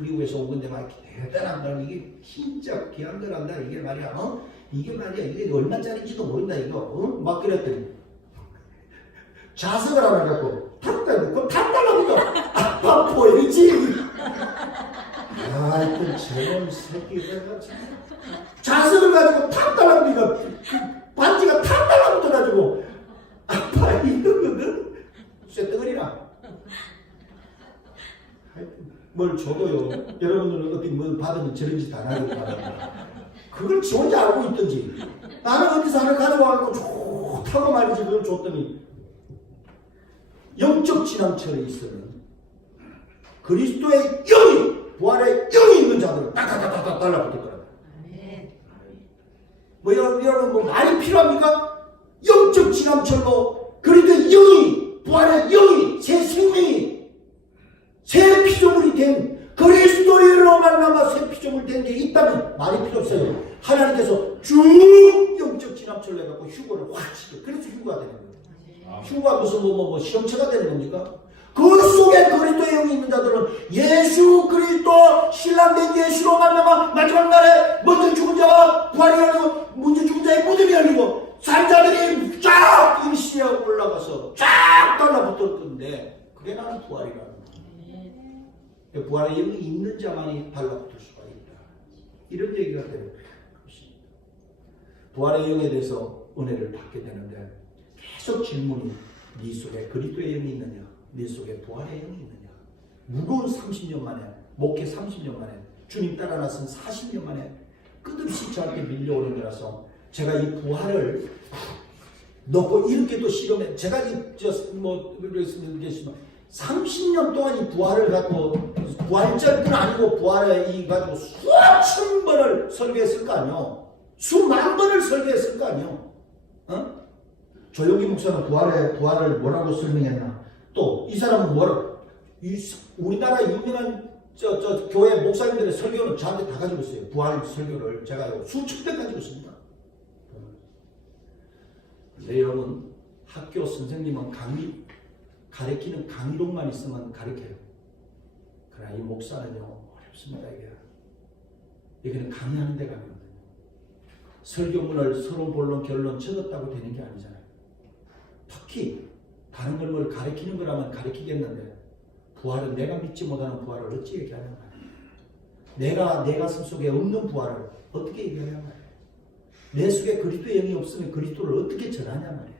미국에서 온 건데 막 대단하다. 이게 진짜 귀한 거란다. 이게 말이야. 이게 말이야. 이게 얼마짜리인지도 모른다 이거. 막 그랬더니 자석을 하나 갖고 탔다고. 탔 달라붙어. 아빠 보이지? 아이고 저런 새끼가 자석을 가지고 탁 달라붙으니까 그 반지가 탁 달라붙어가지고 아빠 이거거든? 쇳덩어리라. 뭘 줘도요. 여러분들은 어디 뭘 받으면 저런 짓 안 하겠다. 그걸 지 혼자 알고 있든지 나는 어디서 하나 가져와서 좋다고 말이지 그걸 줬더니 영적 지남철에 있으면 그리스도의 영이 부활의 영이 있는 자들은 따다다다다 달라붙었더라고요. 뭐 여러분 뭐 말이 필요합니까? 영적 지남철로 그리스도의 영이 부활의 영이 새 생명이 새 피조물이 된 그리스도로 만나마 새 피조물 된 게 있다면 말이 필요 없어요. 하나님께서 쭉 영적 지남철로 해갖고 휴거를 확 시켜. 그래서 휴거가 되는 거예요. 휴거가 무슨 뭐 시험체가 되는 겁니까? 그 속에 그리스도의 영이 있는 자들은 예수 그리스도 신랑된 예수로 만나마 마지막 날에 먼저 죽은 자와 부활이 열리고 먼저 죽은 자의 무덤이 열리고 산자들이 쫙 임시에 올라가서 쫙 달라붙을 건데 그게 나는 부활이라는 거예요. 부활의 영이 있는 자만이 달라붙을 수가 있다. 이런 얘기가 되는 것입니다. 부활의 영에 대해서 은혜를 받게 되는데 계속 질문이 네 속에 그리스도의 영이 있느냐? 네 속에 부활의 영이 있느냐? 무거운 30년 만에 목회 30년 만에 주님 따라 나선 40년 만에 끝없이 저한테 밀려오는 거라서 제가 이 부활을 넣고 이렇게 또 실험해 제가 그랬으면 30년 동안 이 부활을 갖고 부활절뿐 아니고 부활을 이 가지고 수천 번을 설교했을 거 아니요? 수만 번을 설교했을 거 아니요? 조용기 목사는 부활을 뭐라고 설명했나? 또 이 사람은 뭐라고? 우리나라 유명한 저 교회 목사님들의 설교는 저한테 다 가지고 있어요. 부활 설교를 제가 수천 번 가지고 있습니다. 근데 여러분 학교 선생님은 가르치는 강의록만 있으면 가르쳐요. 그러나 이 목사는요 어렵습니다. 이게는 강의하는 데가 아니거든요. 설교문을 서론 본론 결론 적었다고 되는 게 아니잖아요. 특히 다른 걸 가르치는 거라면 가르치겠는데 부활은 내가 믿지 못하는 부활을 어찌 얘기하냐 말이에요. 내 가슴 속에 없는 부활을 어떻게 얘기하냐 말이에요. 내 속에 그리스도의 영이 없으면 그리스도를 어떻게 전하냐 말이에요.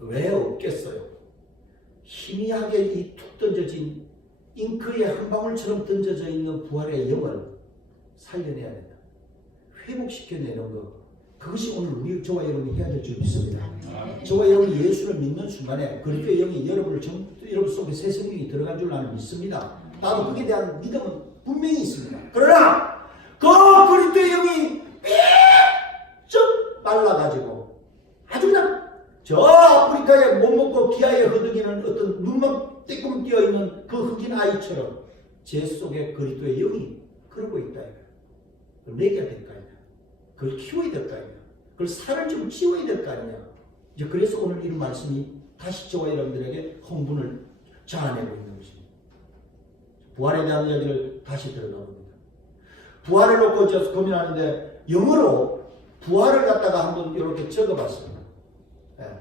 왜 없겠어요? 희미하게 이 툭 던져진 잉크의 한 방울처럼 던져져 있는 부활의 영을 살려내야 된다. 회복시켜내는 것. 그것이 오늘 저와 여러분이 해야 될 줄 믿습니다. 저와 여러분이 예수를 믿는 순간에 그리스도의 영이 여러분 속에 새 생명이 들어간 줄 나는 믿습니다. 나도 그에 대한 믿음은 분명히 있습니다. 그러나 그 그리스도의 영이 삐쩍 말라가지고 아주 그냥 저 아프리카에 못 먹고 기아에 허덕이는 어떤 눈만 떼끔 띄어있는 그 흑인 아이처럼 제 속에 그리스도의 영이 그러고 있다. 그걸 먹여야 될 거 아니야. 그걸 키워야 될 거 아니야. 그걸 살을 좀 키워야 될 거 아니야. 이제 그래서 오늘 이 말씀이 다시 저와 여러분들에게 흥분을 자아내고 있는 것입니다. 부활에 대한 이야기를 다시 들어가봅니다. 부활을 놓고 저 고민하는데 영어로 부활을 갖다가 한번 이렇게 적어봤습니다.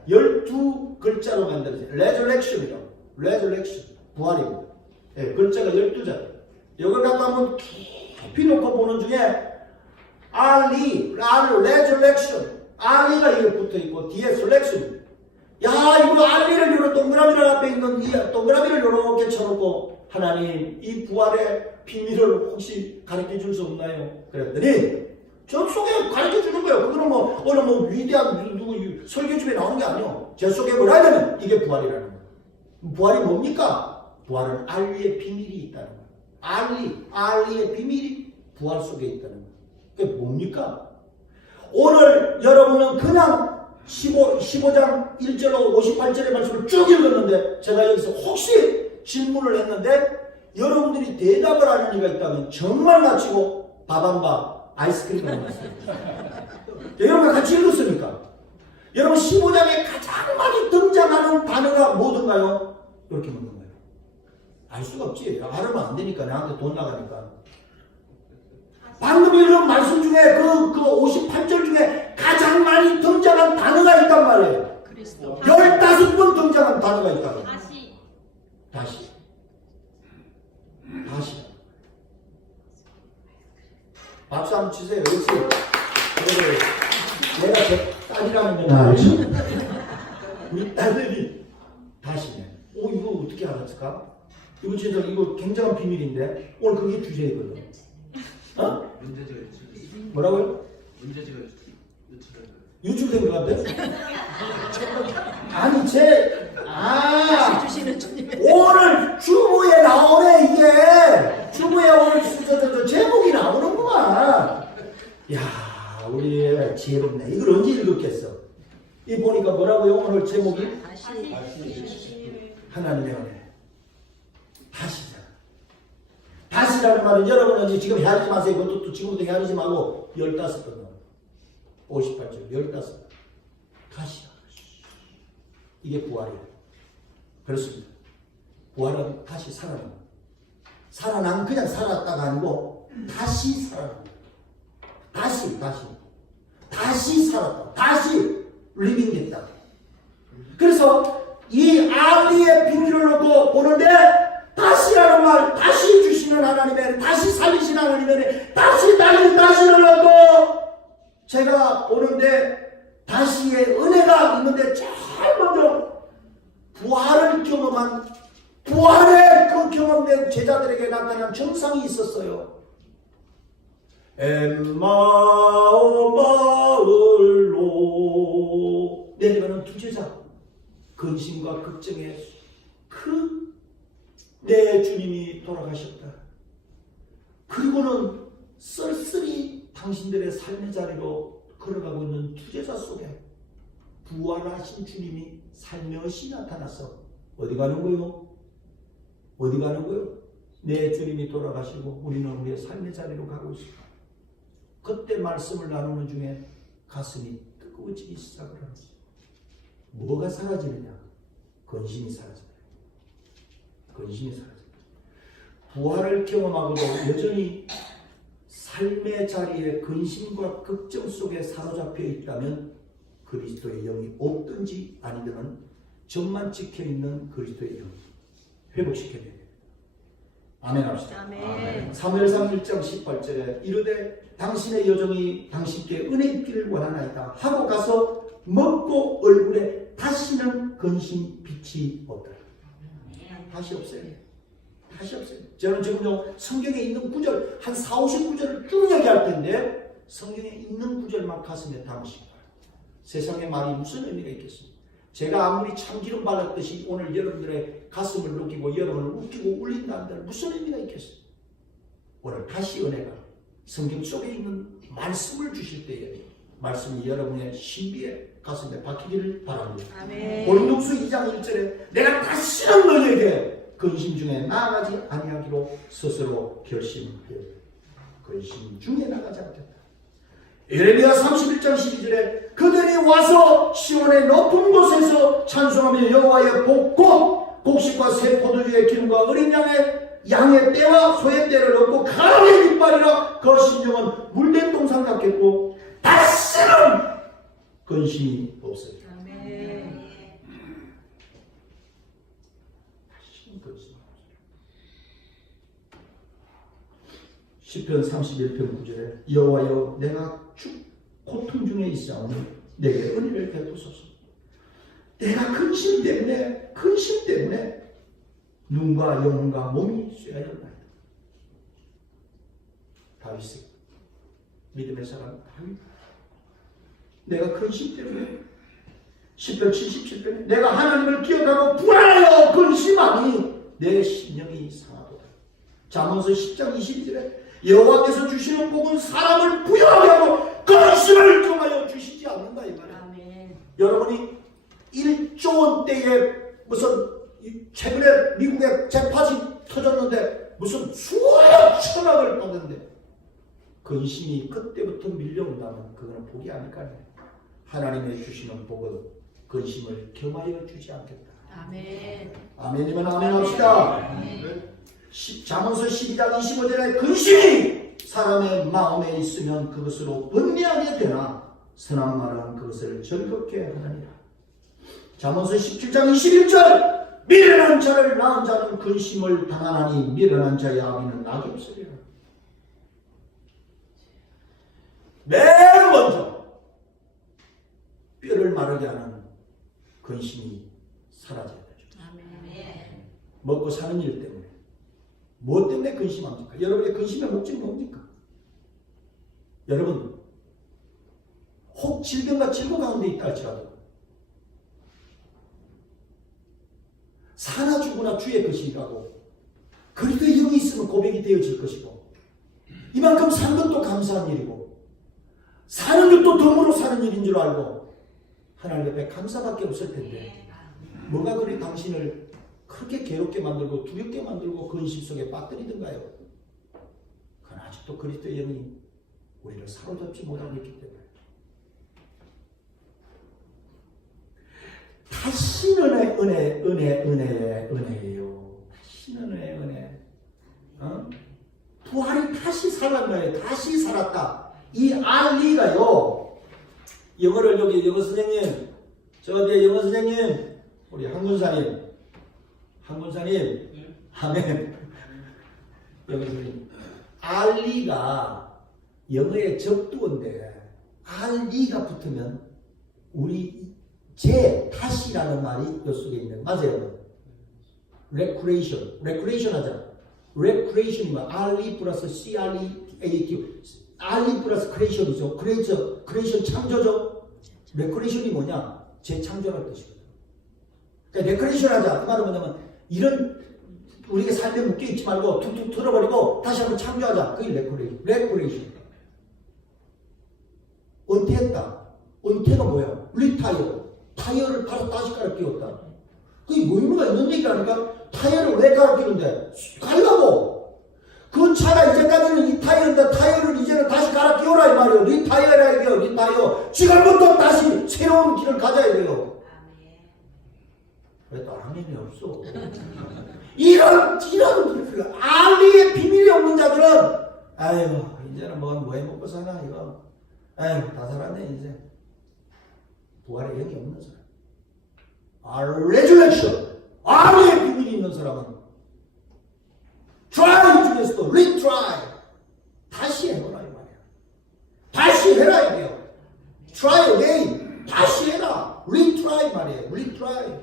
12글자로 만들어진 resurrection이요. resurrection. 부활입니다. 글자가 12자. 이걸 갖다 한번 깊이 놓고 보는 중에 resurrection. 알리가 여기 붙어 있고 뒤에 selection. 야, 이거 알리를 요런 동그라미를 앞에 있는 이 동그라미를 이렇게 쳐놓고 하나님 이 부활의 비밀을 혹시 가르쳐 줄 수 없나요? 그랬더니 저 속에 가르쳐 주는 거예요. 그거는 뭐 어느 뭐 위대한 누구 설교집에 나오는 게 아니에요. 제 속에 뭘 하냐면 이게 부활이라는 거예요. 부활이 뭡니까? 부활은 알리의 비밀이 있다는 거예요. 알리의 비밀이 부활 속에 있다는 거예요. 그게 뭡니까? 오늘 여러분은 그냥 15장 1절로 58절의 말씀을 쭉 읽었는데 제가 여기서 혹시 질문을 했는데 여러분들이 대답을 하는 이가 있다면 정말 마치고 밥 한 밥 아이스크림을 먹었어요. 여러분 같이 읽었습니까? 여러분 15장에 가장 많이 등장하는 단어가 뭐든가요? 이렇게 묻는 거예요. 알 수가 없지. 알으면 안 되니까 나한테 돈 나가니까. 방금 읽은 말씀 중에 그 58절 중에 가장 많이 등장한 단어가 있단 말이에요. 15번 등장한 단어가 있다. 다시. 박수 한번 치세요. 역시 내가 제 딸이라는 건 알죠. 우리 딸들이 다시네. 이거 어떻게 알았을까? 이거 진짜 이거 굉장한 비밀인데 오늘 그게 주제이거든. 어? 문제지가 유출된 뭐라고요? 문제지가 유출된 유출된 것 같아? 아니 오늘 주보에 나오네 이게 주보에 오늘 저 제목이 나오는구만. 야 우리 지혜롭네. 이걸 언제 읽었겠어? 이 보니까 뭐라고요? 오늘 제목이 하나님의 은혜. 다시라는 말은 여러분은 지금 헤아리지 마세요. 그것도 지금부터 헤아리지 말고 15번 58절 15번 다시. 이게 부활이에요. 그렇습니다. 부활은 다시 살아난 그냥 살았다가 아니고 다시 살아난 다시 살았다. 다시 리빙됐다. 그래서 이 알리의 비밀을 놓고 보는데 다시라는 말, 다시 주시는 하나님의, 다시 살리시는 하나님의, 다시를 놓고 제가 보는데 다시의 은혜가 있는데 제일 먼저 부활을 경험한 부활의 그 경험된 제자들에게 나타난 정상이 있었어요. 엠마오 마을로 내려가는 두 제자, 근심과 걱정에 내 주님이 돌아가셨다. 그리고는 쓸쓸히 당신들의 삶의 자리로 걸어가고 있는 두 제자 속에 부활하신 주님이 살며시 나타나서 어디 가는 거요? 내 주님이 돌아가시고 우리는 우리의 삶의 자리로 가고 있습니다. 그때 말씀을 나누는 중에 가슴이 뜨거워지기 시작을 합니다. 뭐가 사라지느냐? 근심이 사라집니다. 부활을 경험하고도 여전히 삶의 자리에 근심과 걱정 속에 사로잡혀 있다면 그리스도의 영이 없든지 아니든 점만 찍혀있는 그리스도의 영 회복시켜야 됩니다. 아멘 합시다. 아멘. 사무엘상 1장 18절에 이르되 당신의 여종이 당신께 은혜 입기를 원하나이다 하고 가서 먹고 얼굴에 다시는 근심 빛이 없더라. 다시 없어요. 저는 지금요 성경에 있는 구절 한 40-50구절을 쭉 얘기할 텐데 성경에 있는 구절만 가슴에 담으시고 세상의 말이 무슨 의미가 있겠습니까? 제가 아무리 참기름 발랐듯이 오늘 여러분들의 가슴을 녹이고 여러분을 웃기고 울린다는 무슨 의미가 있겠습니까? 오늘 다시 은혜가 성경 속에 있는 말씀을 주실 때에 말씀이 여러분의 신비에 가슴에 박히기를 바랍니다. 아멘. 고린도후서 2장 1절에 내가 다시는 너희에게 근심 중에 나아가지 아니하기로 스스로 결심하여 근심 중에 나가지 않겠다. 예레미야 31장 12절에 그들이 와서 시온의 높은 곳에서 찬송하며 여호와의 복꽃 곡식과 새 포도주의 기름과 어린 양의 떼와 소의 떼를 얻고 가을의 이빨이라 그 심령은 물된 동산 같겠고 다시는 근심이 없어요. 아멘. 다시는 근심이 없어요. 시편 31편 9절에 여호와여 내가 고통 중에 있사오니 내게 은혜를 베푸소서. 내가 근심 때문에 눈과 영혼과 몸이 쇠하였나이다. 다윗이 믿음의 사람 다윗. 내가 근심 때문에 시편 77편에 내가 하나님을 기억하고 불안하여 근심하니 내 심령이 상하도다. 잠언서 10장 22절에 여호와께서 주시는 복은 사람을 부여하게 하고 근심을 경하여 주시지 않는다 이 말이야. 아멘. 여러분이 1조 원대의 무슨 최근에 미국의 재팟이 터졌는데 무슨 수억 천억을 받는데 근심이 그때부터 밀려온다면 그거는 복이 아닐까요? 하나님의 주시는 복은 근심을 겸하여 주지 않겠다. 아멘. 아멘이면 아멘 합시다. 아멘. 잠언서 12장 25절에 근심이 사람의 마음에 있으면 그것으로 번뇌하게 되나 선한 말은 그것을 즐겁게 하느니라. 잠언서 17장 21절 미련한 자를 낳은 자는 근심을 당하나니 미련한 자의 아비는 낙이 없으리라. 맨 먼저 뼈를 마르게 하는 근심이 사라져야 되죠. 아멘. 먹고 사는 일 때문에. 무엇 때문에 근심합니까? 여러분의 근심의 목적이 뭡니까? 여러분 혹 질병과 질고 가운데 있다 할지라도 사나 죽으나 주의 것이라고 그리도 영이 있으면 고백이 되어질 것이고 이만큼 사는 것도 감사한 일이고 사는 것도 덤으로 사는 일인 줄 알고 하나님 옆에 감사밖에 없을 텐데 뭐가 그리 당신을 크게 괴롭게 만들고 두렵게 만들고 근심 속에 빠뜨리던가요? 그건 아직도 그리스도의 영이 우리를 사로잡지 못하고 있기 때문에 다시는 은혜예요. 다시는 은혜. 부활이 다시 살았나요? 다시 살았다. 이 알리가요. 영어를 여기 영어 선생님, 저 뒤에 영어 선생님, 우리 한군사님, 아멘. 영어 선생님, 알리가 영어의 적두어인데 알리가 붙으면 우리 다시라는 말이 요 속에 있는 맞아요. recreation 하자. recreation이면 RE 플러스 CREAT RE 플러스 creation이죠. creation 창조죠. recreation이 뭐냐? 재창조할 것이거든. 그러니까 recreation 하자. 그 말은 뭐냐면 이런 우리가 삶에 묶여 있지 말고 툭툭 털어버리고 다시 한번 창조하자. 그게 recreation. 은퇴했다. 은퇴가 뭐야? retire. 타이어를 바로 다시 갈아 끼웠다. 그게 뭐 의미가 있는 얘기라니까? 타이어를 왜 갈아 끼는데? 가려고! 그 차가 이제까지는 이 타이어인데 타이어를 이제는 다시 갈아 끼워라 이 말이에요. 리타이어라 이게요. 리타이어. 지금부터 다시 새로운 길을 가져야 돼요. 왜 또 아멘이 없어? 이런 알리의 비밀이 없는 자들은 아유 이제는 뭐 해먹고 사나 이거 아유 다 살았네 이제. 부활의 영이 없는 사람. resurrection. 알리의 비밀이 있는 사람은 try 중에서도 retry. 다시 해보라 이 말이야. 다시 해라 이게요. try again. 다시 해라. retry 말이에요. retry.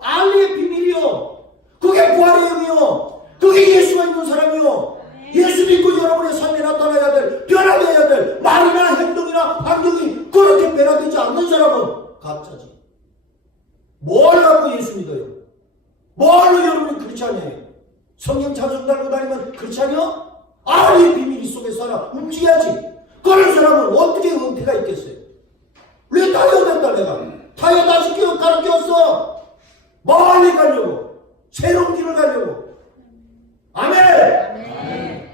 알리의 비밀이요. 그게 부활의 영이요. 그게 예수가 있는 사람이요. 예수 믿고 여러분의 삶에 나타나야 될, 변화되어야 될 말이나 행동이나 환경이 그렇게 변화되지 않는 사람은 가짜지. 뭘 갖고 예수 믿어요? 뭘로 여러분이 크리스찬이에요? 성령 찬송 달고 다니면 크리스찬이요? 알리의 비밀이 속에 살아 움직여야지. 그런 사람은 어떻게 은퇴가 있겠어요? 왜 타이어 됐다 내가? 타이어 다시 갈아 끼웠어. 멀리 가려고. 새로운 길을 가려고. 아멘. 아멘.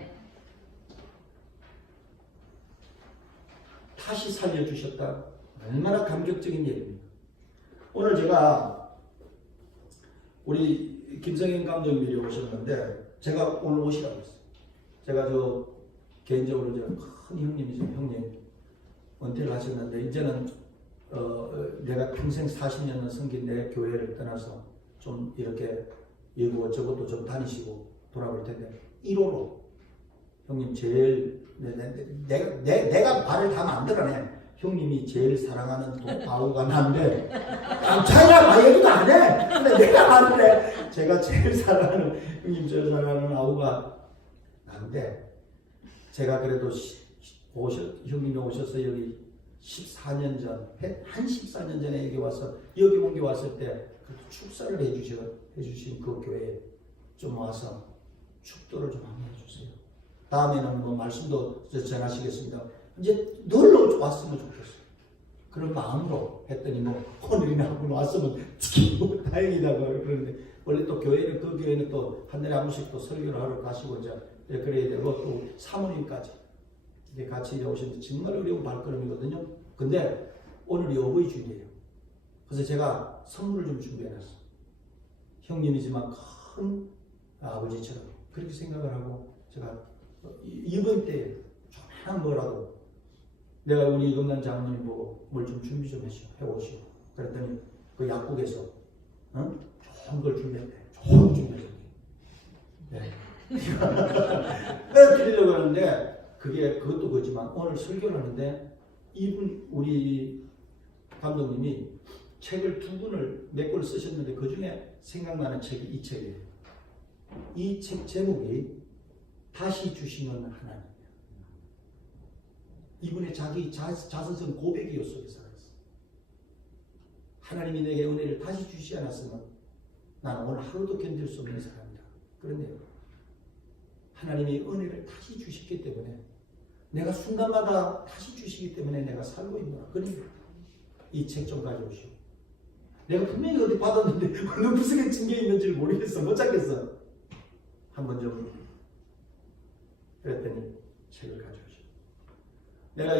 다시 살려주셨다. 얼마나 감격적인 일입니까? 오늘 제가 우리 김성현 감독님이 오셨는데 제가 오늘 오시라고 했어요. 제가 개인적으로 큰 형님이죠. 형님 은퇴를 하셨는데 이제는 내가 평생 40년을 섬긴 내 교회를 떠나서 좀 이렇게 이거 저것도 좀 다니시고 돌아볼 텐데 1호로 형님 제일 내가 말을 다 만들어내. 형님이 제일 사랑하는 아우가 난데 자기가 말 얘기도 안 해. 근데 내가 말을 해. 제가 제일 사랑하는 형님 제일 사랑하는 아우가 난데 제가 그래도 형님이 오셔서 여기 14년 전, 한 14년 전에 여기 와서 여기 옮겨 왔을 때 축사를 해주신 그 교회에 좀 와서 축도를 좀 한번 해주세요. 다음에는 뭐 말씀도 전하시겠습니다. 이제 놀러 왔으면 좋겠어요. 그런 마음으로 했더니 뭐 오늘이나 한번 왔으면 뭐 다행이다 그러는데 원래 또 교회는 그 교회는 또 한 달에 한 번씩 또 설교를 하러 가시고 이제 그래야 되고 또 사모님까지 이렇게 같이 오시는데 정말 어려운 발걸음이거든요. 근데 오늘이 어버이 주일이에요. 그래서 제가 선물을 좀 준비해놨어요. 형님이지만 큰 아버지처럼 그렇게 생각을 하고 제가 이번 때에 조그만 뭐라도 내가 우리 이금난 장로님 보고 뭘 좀 준비 좀 해오시오. 그랬더니 그 약국에서 좋은 걸 준비했대. 좋은 준비했대. 네. 드리려고 하는데 그것도 그렇지만 오늘 설교를 하는데 이분 우리 감독님이 책을 2권을 몇 권을 쓰셨는데 그 중에 생각나는 책이 이 책이에요. 이 책 제목이 다시 주시는 하나님. 이분의 자기 자서전 고백이요 속에 살아있어요. 하나님이 내게 은혜를 다시 주시지 않았으면 나는 오늘 하루도 견딜 수 없는 사람이다. 그런데요. 하나님이 은혜를 다시 주셨기 때문에 내가 순간마다 다시 주시기 때문에 내가 살고 있노라. 그러니까 이 책 좀 가져오시오. 내가 분명히 어디 받았는데 어느 부석에 찡겨 있는지를 모르겠어. 못 찾겠어. 한번 좀 그랬더니 책을 가져오시오. 내가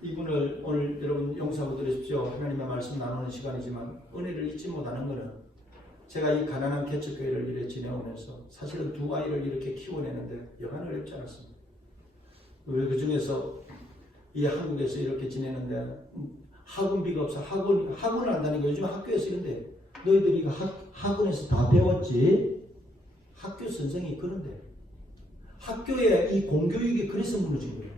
이분을 오늘 여러분 용서하고 들으십시오. 하나님의 말씀 나누는 시간이지만 은혜를 잊지 못하는 것은 제가 이 가난한 개척교회를 이렇게 지내오면서 사실은 2 아이를 이렇게 키워내는데 여간 어렵지 않았습니다. 그 중에서 이 한국에서 이렇게 지내는데 학원비가 없어. 학원을 한다는 거 요즘 학교에서 이런데 너희들이 이거 학원에서 다 배웠지? 학교 선생이 그런데 학교에 이 공교육이 그래서 무너진 거예요.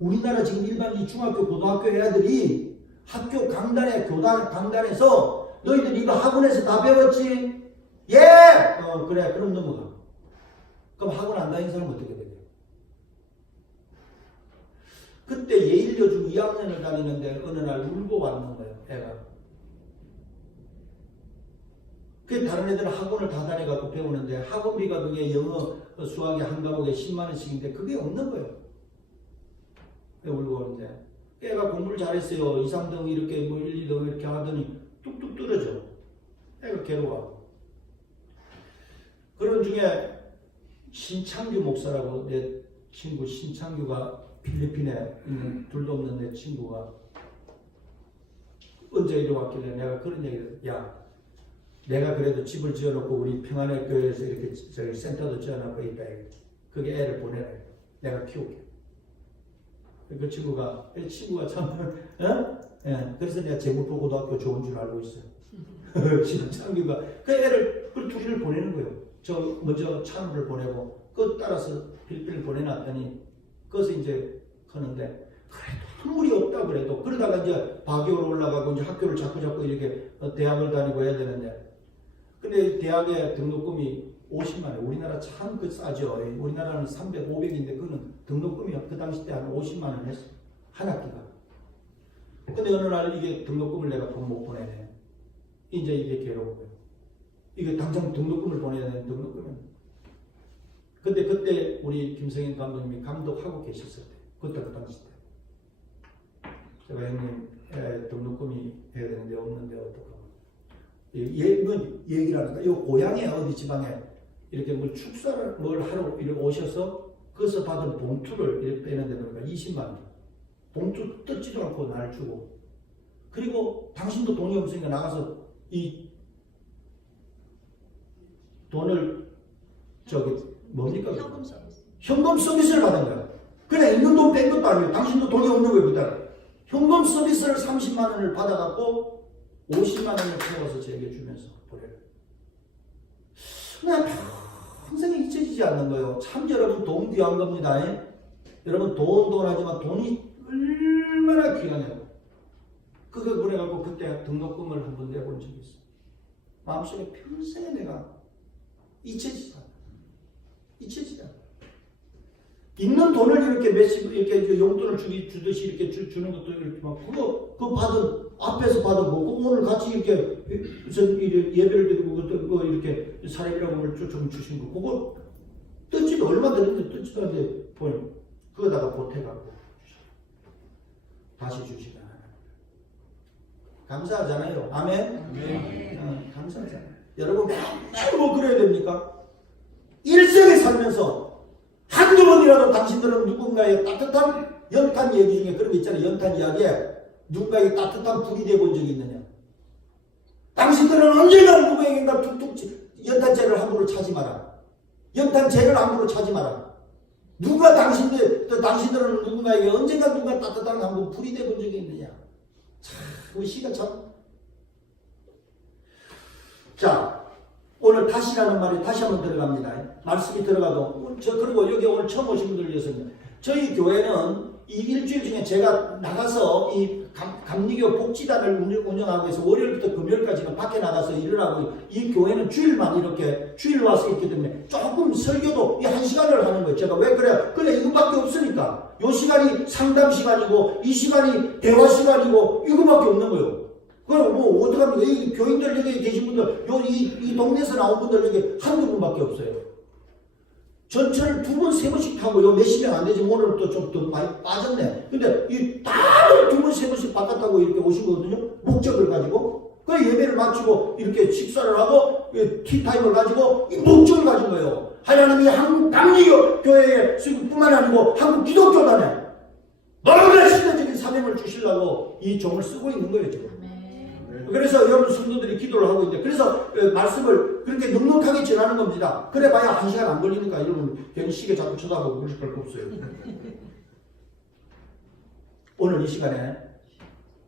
우리나라 지금 일반 이 중학교 고등학교 애들이 학교 강단에 교단 강단에서 너희들 이거 학원에서 다 배웠지? 예! 그래 그럼 넘어가. 그럼 학원 안 다니는 사람 어떻게 돼요? 그때 예일여중 2학년을 다니는데 어느 날 울고 왔는 거예요. 애가. 그 다른 애들은 학원을 다 다녀갖고 배우는데 학원비가 그게 영어 수학이 한 과목에 10만 원씩인데 그게 없는 거예요. 울고 오는데 애가 공부를 잘했어요. 2, 3등 이렇게 뭐 1, 2등 이렇게 하더니 뚝뚝 떨어져. 애가 괴로워. 그런 중에 신창규 목사라고 내 친구 신창규가 필리핀에 있는 둘도 없는 내 친구가 언제 이리 왔길래 내가 그런 얘기를 야 내가 그래도 집을 지어놓고 우리 평안의 교회에서 이렇게 저기 센터도 지어놓고 있다. 그게 애를 보내라. 내가 키울게. 그 친구가 참, 예. 그래서 내가 제물포 고등학교 좋은 줄 알고 있어요. 신창규가 그 애를 그 둘이를 보내는 거예요. 저 먼저 찬우를 보내고 그 따라서 필리핀을 보내놨더니 그것을 이제 하는데 그래도 한 물이 없다 그래도 그러다가 이제 바교로 올라가고 이제 학교를 자꾸 이렇게 대학을 다니고 해야 되는데 근데 대학의 등록금이 50만 원. 우리나라 참 그 싸죠. 우리나라는 300, 500인데 그거는 등록금이 그 당시 때 한 50만 원 했어. 한 학기가. 근데 어느 날 이게 등록금을 내가 돈 못 보내네. 이제 이게 괴로운 거예요. 이게 당장 등록금을 보내야 되는 등록금은. 근데 그때 우리 김성현 감독님이 감독하고 계셨을 때. 그때 그 당시 때. 제가 형님 등록금이 해야 되는데 없는데 어떡하고. 이건 얘기를 하니까 이 고향에 어디 지방에 이렇게 뭘 축사를 뭘 하러 이렇게 오셔서 거기서 받은 봉투를 이렇게 빼는 데는 20만 원. 봉투 뜯지도 않고 날 주고. 그리고 당신도 돈이 없으니까 나가서 이 돈을 뭡니까? 현금 서비스를 받은 거야. 그냥 있는 돈 뺀 것도 아니고 당신도 돈이 없는 거예요. 그때 현금 서비스를 30만 원을 받아갖고 50만 원을 채워서 제게 주면서 보내요. 그냥 평생 잊혀지지 않는 거예요. 참 여러분 돈 귀한 겁니다. 여러분 돈 하지만 돈이 얼마나 귀하냐고. 그거 그래갖고 그때 등록금을 한번 내본 적이 있어. 마음속에 평생에 내가 잊혀지지 않아. 있는 돈을 이렇게 몇십 이렇게 용돈을 주듯이 이렇게 주는 것도 이렇게 막 그거 받은 앞에서 받은 거 오늘 같이 이렇게 예배를 드리고 그거 이렇게 사례비라고 오늘 좀 주신 거 그거 뜯지도 얼마 들었는데 뜯지도 않는데 보여 그거다가 보태갖고 다시 주시면 감사하잖아요. 아멘. 감사하잖아요. 여러분 맨날 뭐 그래야 됩니까? 일생에 살면서 한두 번이라도 당신들은 누군가의 따뜻한 연탄 얘기 중에 그런 거 있잖아요. 연탄 이야기에 누군가의 따뜻한 불이 되어본 적이 있느냐. 당신들은 언제나 누구에게인가 툭툭 연탄재를 함부로 차지 마라. 연탄재를 함부로 차지 마라. 누가 당신들은 누군가에게 언젠가 누가 따뜻한 한번 불이 되어본 적이 있느냐. 참, 그 시가 참. 자. 오늘 다시라는 말이 다시 한번 들어갑니다. 말씀이 들어가도 그리고 여기 오늘 처음 오신 분들 위해서는 저희 교회는 이 일주일 중에 제가 나가서 이 감리교 복지단을 운영하고 해서 월요일부터 금요일까지는 밖에 나가서 일을 하고 이 교회는 주일만 이렇게 주일 와서 있기 때문에 조금 설교도 이 1시간을 하는 거예요. 제가 왜 그래요? 그래 이거밖에 없으니까 이 시간이 상담 시간이고 이 시간이 대화 시간이고 이거밖에 없는 거예요. 그럼 뭐 어떡합니까? 이 교인들 여기 계신 분들 이 동네에서 나온 분들 여기 한두 분밖에 없어요. 전철을 2번, 3번씩 타고 요 몇십 명 안 되지만 오늘 또 좀 더 많이 빠졌네. 근데 이 다들 2번, 3번씩 바깥 타고 이렇게 오신 거거든요. 목적을 가지고. 그 예배를 마치고 이렇게 식사를 하고 티타임을 가지고 이 목적을 가진 거예요. 하나님이 한국 감리교 교회에 뿐만 아니고 한국 기독교단에 너무나 신대적인 사명을 주시려고 이 종을 쓰고 있는 거예요 지금. 그래서 여러분 성도들이 기도를 하고 있는데 그래서 말씀을 그렇게 넉넉하게 전하는 겁니다. 그래 봐야 1시간 안 걸리니까 여러분 괜히 시계 자꾸 쳐다보고 그러실 거 없어요. 오늘 이 시간에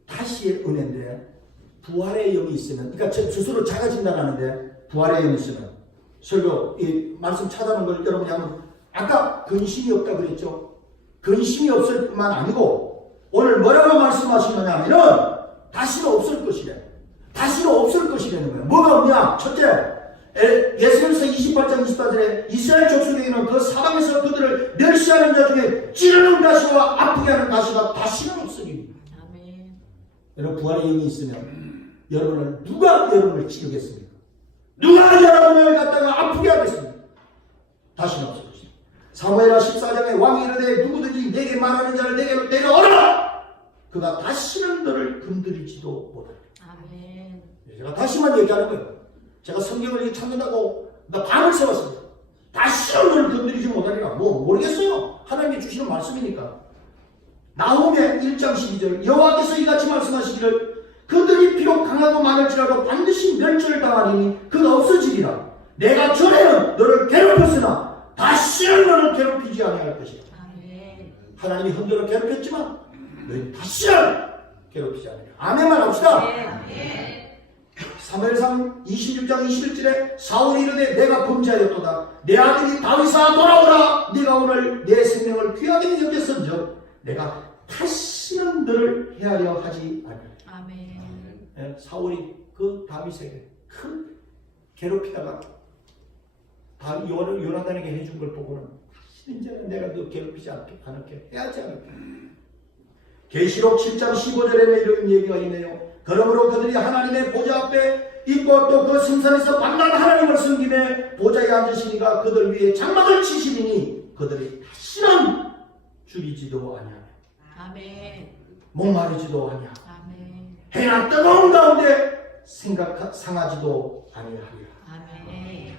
다시의 은혜인데 부활의 영이 있으면 그러니까 스스로 작아진다는데 부활의 영이 있으면 설교 이 말씀 찾아놓은 걸 여러분이 한번 아까 근심이 없다 그랬죠. 근심이 없을 뿐만 아니고 오늘 뭐라고 말씀하시느냐 하면은 다시는 없을 것이래. 다시는 없을 것이라는 거예요. 뭐가 없냐? 첫째, 예수께서 28장 24절에 이스라엘 족속에게는 그 사방에서 그들을 멸시하는 자 중에 찌르는 가시와 아프게 하는 가시가 다시는 없으리. 아멘. 여러분 부활의 영이 있으면 누가 여러분을 찌르겠습니까? 누가 여러분을 갖다가 아프게 하겠습니까? 다시는 없을 것이다. 사무엘하 14장에 왕이 이르되 누구든지 내게 말하는 자를 내게로 데려오라. 그가 다시는 너를 건드리지도 못하리라. 아멘. 제가 다시만 얘기하는 거예요. 제가 성경을 찾는다고 나 밤을 새웠습니다. 다시는 너를 건드리지 못하리라. 뭐 모르겠어요. 하나님이 주시는 말씀이니까. 나홈의 1장 12절 여호와께서 이같이 말씀하시기를 그들이 비록 강하고 많을지라도 반드시 멸절을 당하리니 그가 없어지리라. 내가 전에는 너를 괴롭혔으나 다시는 너를 괴롭히지 아니할 것이다. 아멘. 하나님이 흔들어 괴롭혔지만 너희 다시는 괴롭히지 않으리라. 아멘만 합시다. 사무엘상 26장 21절에 사울이 이르되 내가 범죄하였도다. 내 아들이 다윗아 돌아오라. 네가 오늘 내 생명을 귀하게 여겼은즉 내가 다시는 너를 헤아려 하지 아니하리라. 아멘. 사울이 그 다윗에게 큰 괴롭히다가 요나단에게 해준 걸 보고는 다시는 이제는 내가 너 괴롭히지 않게 해야지 않을까. 계시록 7장 15절에는 이런 얘기가 있네요. 그러므로 그들이 하나님의 보좌 앞에 있고 또 그 성산에서 만난 하나님을 섬기며 보좌에 앉으시니가 그들 위에 장막을 치시니 그들이 다시는 줄이지도 아니하며 아멘. 목마르지도 아니하고 아멘. 해나 뜨거운 가운데 상하지도 아니하리라. 아멘.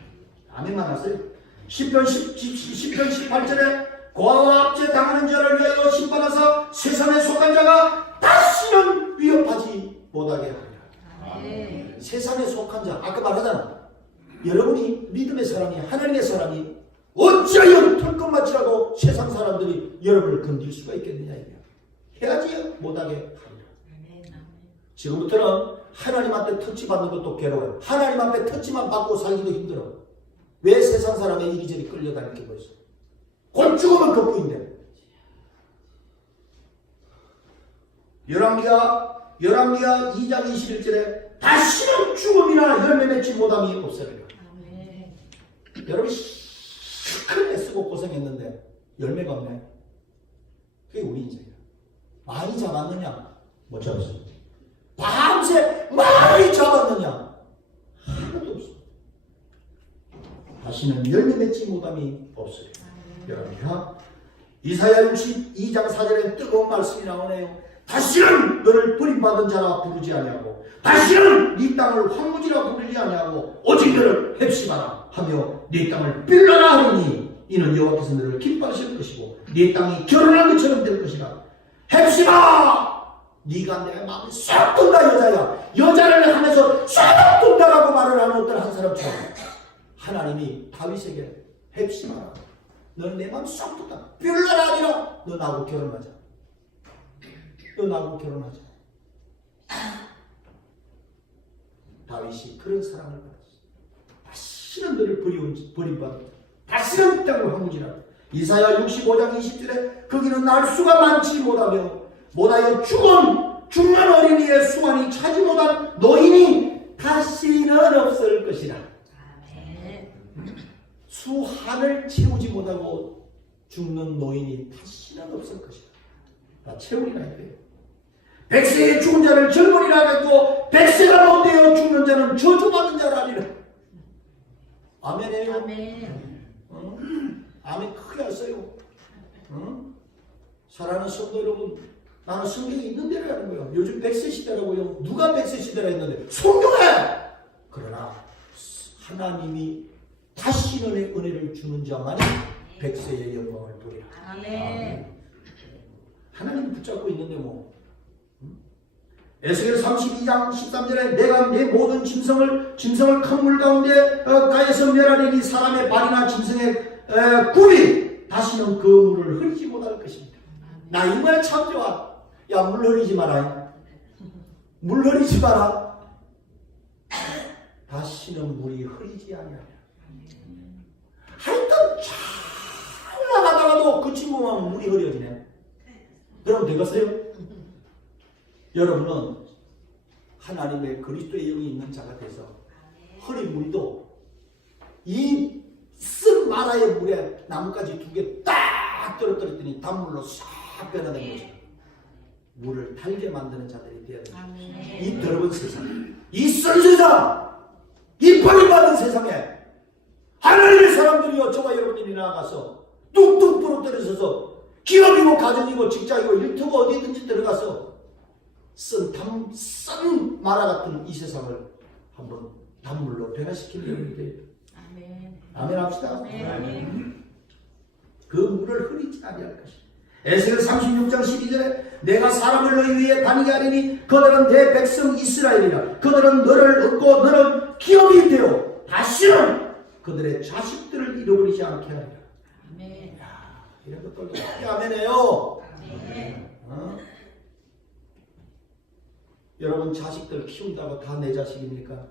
아멘만 하세요. 10편 18절에 고아와 압제 당하는 자를 위하여 심판하사 세상에 속한 자가 다시는 위협하지 못하게 하리라. 아멘. 세상에 속한 자, 아까 말하잖아. 여러분이 믿음의 사람이, 하나님의 사람이 어찌하여 털끝맞이라도 세상 사람들이 여러분을 건질 수가 있겠느냐 이거야. 해야지 못하게 하리라. 아멘. 지금부터는 하나님한테 터치받는 것도 괴로워요. 하나님 앞에 터치만 받고 살기도 힘들어. 왜 세상 사람의 이리저리 끌려다닐 게 벌써. 곧 죽으면 그뿐인데. 열왕기하 2장 21절에 다시는 죽음이나 열매 맺지 못함이 없으리라. 아멘. 여러분 큰 애쓰고 고생했는데 열매가 없네. 그게 우리 인생이야. 많이 잡았느냐? 못 잡았어. 밤새 많이 잡았느냐? 하나도 없어. 다시는 열매 맺지 못함이 없어요. 여러분, 이사야 62장 4절에 뜨거운 말씀이 나오네요. 다시는 너를 버림받은 자라 부르지 아니하고 다시는 네 땅을 황무지라 부르지 아니하고 오직 너를 헵시바라 하며 네 땅을 빌라라 하리니 이는 여호와께서 너를 기뻐하실 것이고 네 땅이 결혼한 것처럼 될 것이라. 헵시바! 네가 내 마음을 쏙 든다 여자야. 여자를 하면서 쏙 든다라고 말을 하는 어떤 한 사람처럼 하나님이 다윗에게 헵시바라 너는 내 마음 쏙 든다. 빌라라 아니라 너 나하고 결혼하자. 너 나하고 결혼하자. 다윗이 그런 사랑을 받았어. 다시는 너를 버림받았다. 다시는 이 땅을 황무지라. 이사야 65장 20절에 거기는 날 수가 많지 못하여 죽는 어린이의 수완이 차지 못한 노인이 다시는 없을 것이라. 아멘. 수한을 채우지 못하고 죽는 노인이 다시는 없을 것이다. 다 채우리라 이거예요. 100세에 죽은 자를 젊은이라 하겠고 100세가 못되어 죽는 자는 저주받는 자라 하리라. 아멘이에요. 아멘. 아멘 크게 하세요. 사랑하는 성도 여러분, 나는 성경에 있는 대로 하는 거예요. 요즘 100세 시대라고요. 누가 100세 시대라 했는데 성경에. 그러나 하나님이 다시는 은혜를 주는 자만이 100세의 영광을 보리라. 아멘. 하나님 붙잡고 있는데 뭐. 에스겔 32장 13절에 내가 내 모든 짐승을 큰 물 가운데 가에서 멸하리니 사람의 발이나 짐승의 굽이 다시는 그 물을 흐리지 못할 것입니다. 나 이 말 참 좋아. 야, 물 흐리지 마라. 물 흐리지 마라. 다시는 물이 흐리지 아니하리라. 하여튼 잘 나가다가도 그 친구만 물이 흐려지네. 여러분 되겠어요? 여러분은 하나님의 그리스도의 영이 있는 자가 돼서 흐린 물도 이 쓴 마라의 물에 나뭇가지 2개 딱 떨어뜨렸더니 단물로 싹 변화된 거죠. 물을 달게 만드는 자들이 되어야 됩니다. 아멘. 이 더러운 세상, 이 쓴 세상, 이 버림받은 세상에 하나님의 사람들이여 저와 여러분들이 나가서 뚝뚝 부러뜨려서 기업이고 가정이고 직장이고 일터고 어디든지 들어가서 쓴 마라 같은 이 세상을 한번 단물로 변화시키는 여러분들. 아멘. 아멘 합시다. 아멘. 그 물을 흐리지 아니할 것이다. 에스겔 36장 12절에 내가 사람을 너희 위에 다니게 하리니 그들은 내 백성 이스라엘이라. 그들은 너를 얻고 너는 기업이 되어 다시는 그들의 자식들을 잃어버리지 않게 하리라. 아멘. 이런 것들도 어떻게 아멘해요. 아멘. 여러분 자식들 키운다고 다 내 자식입니까?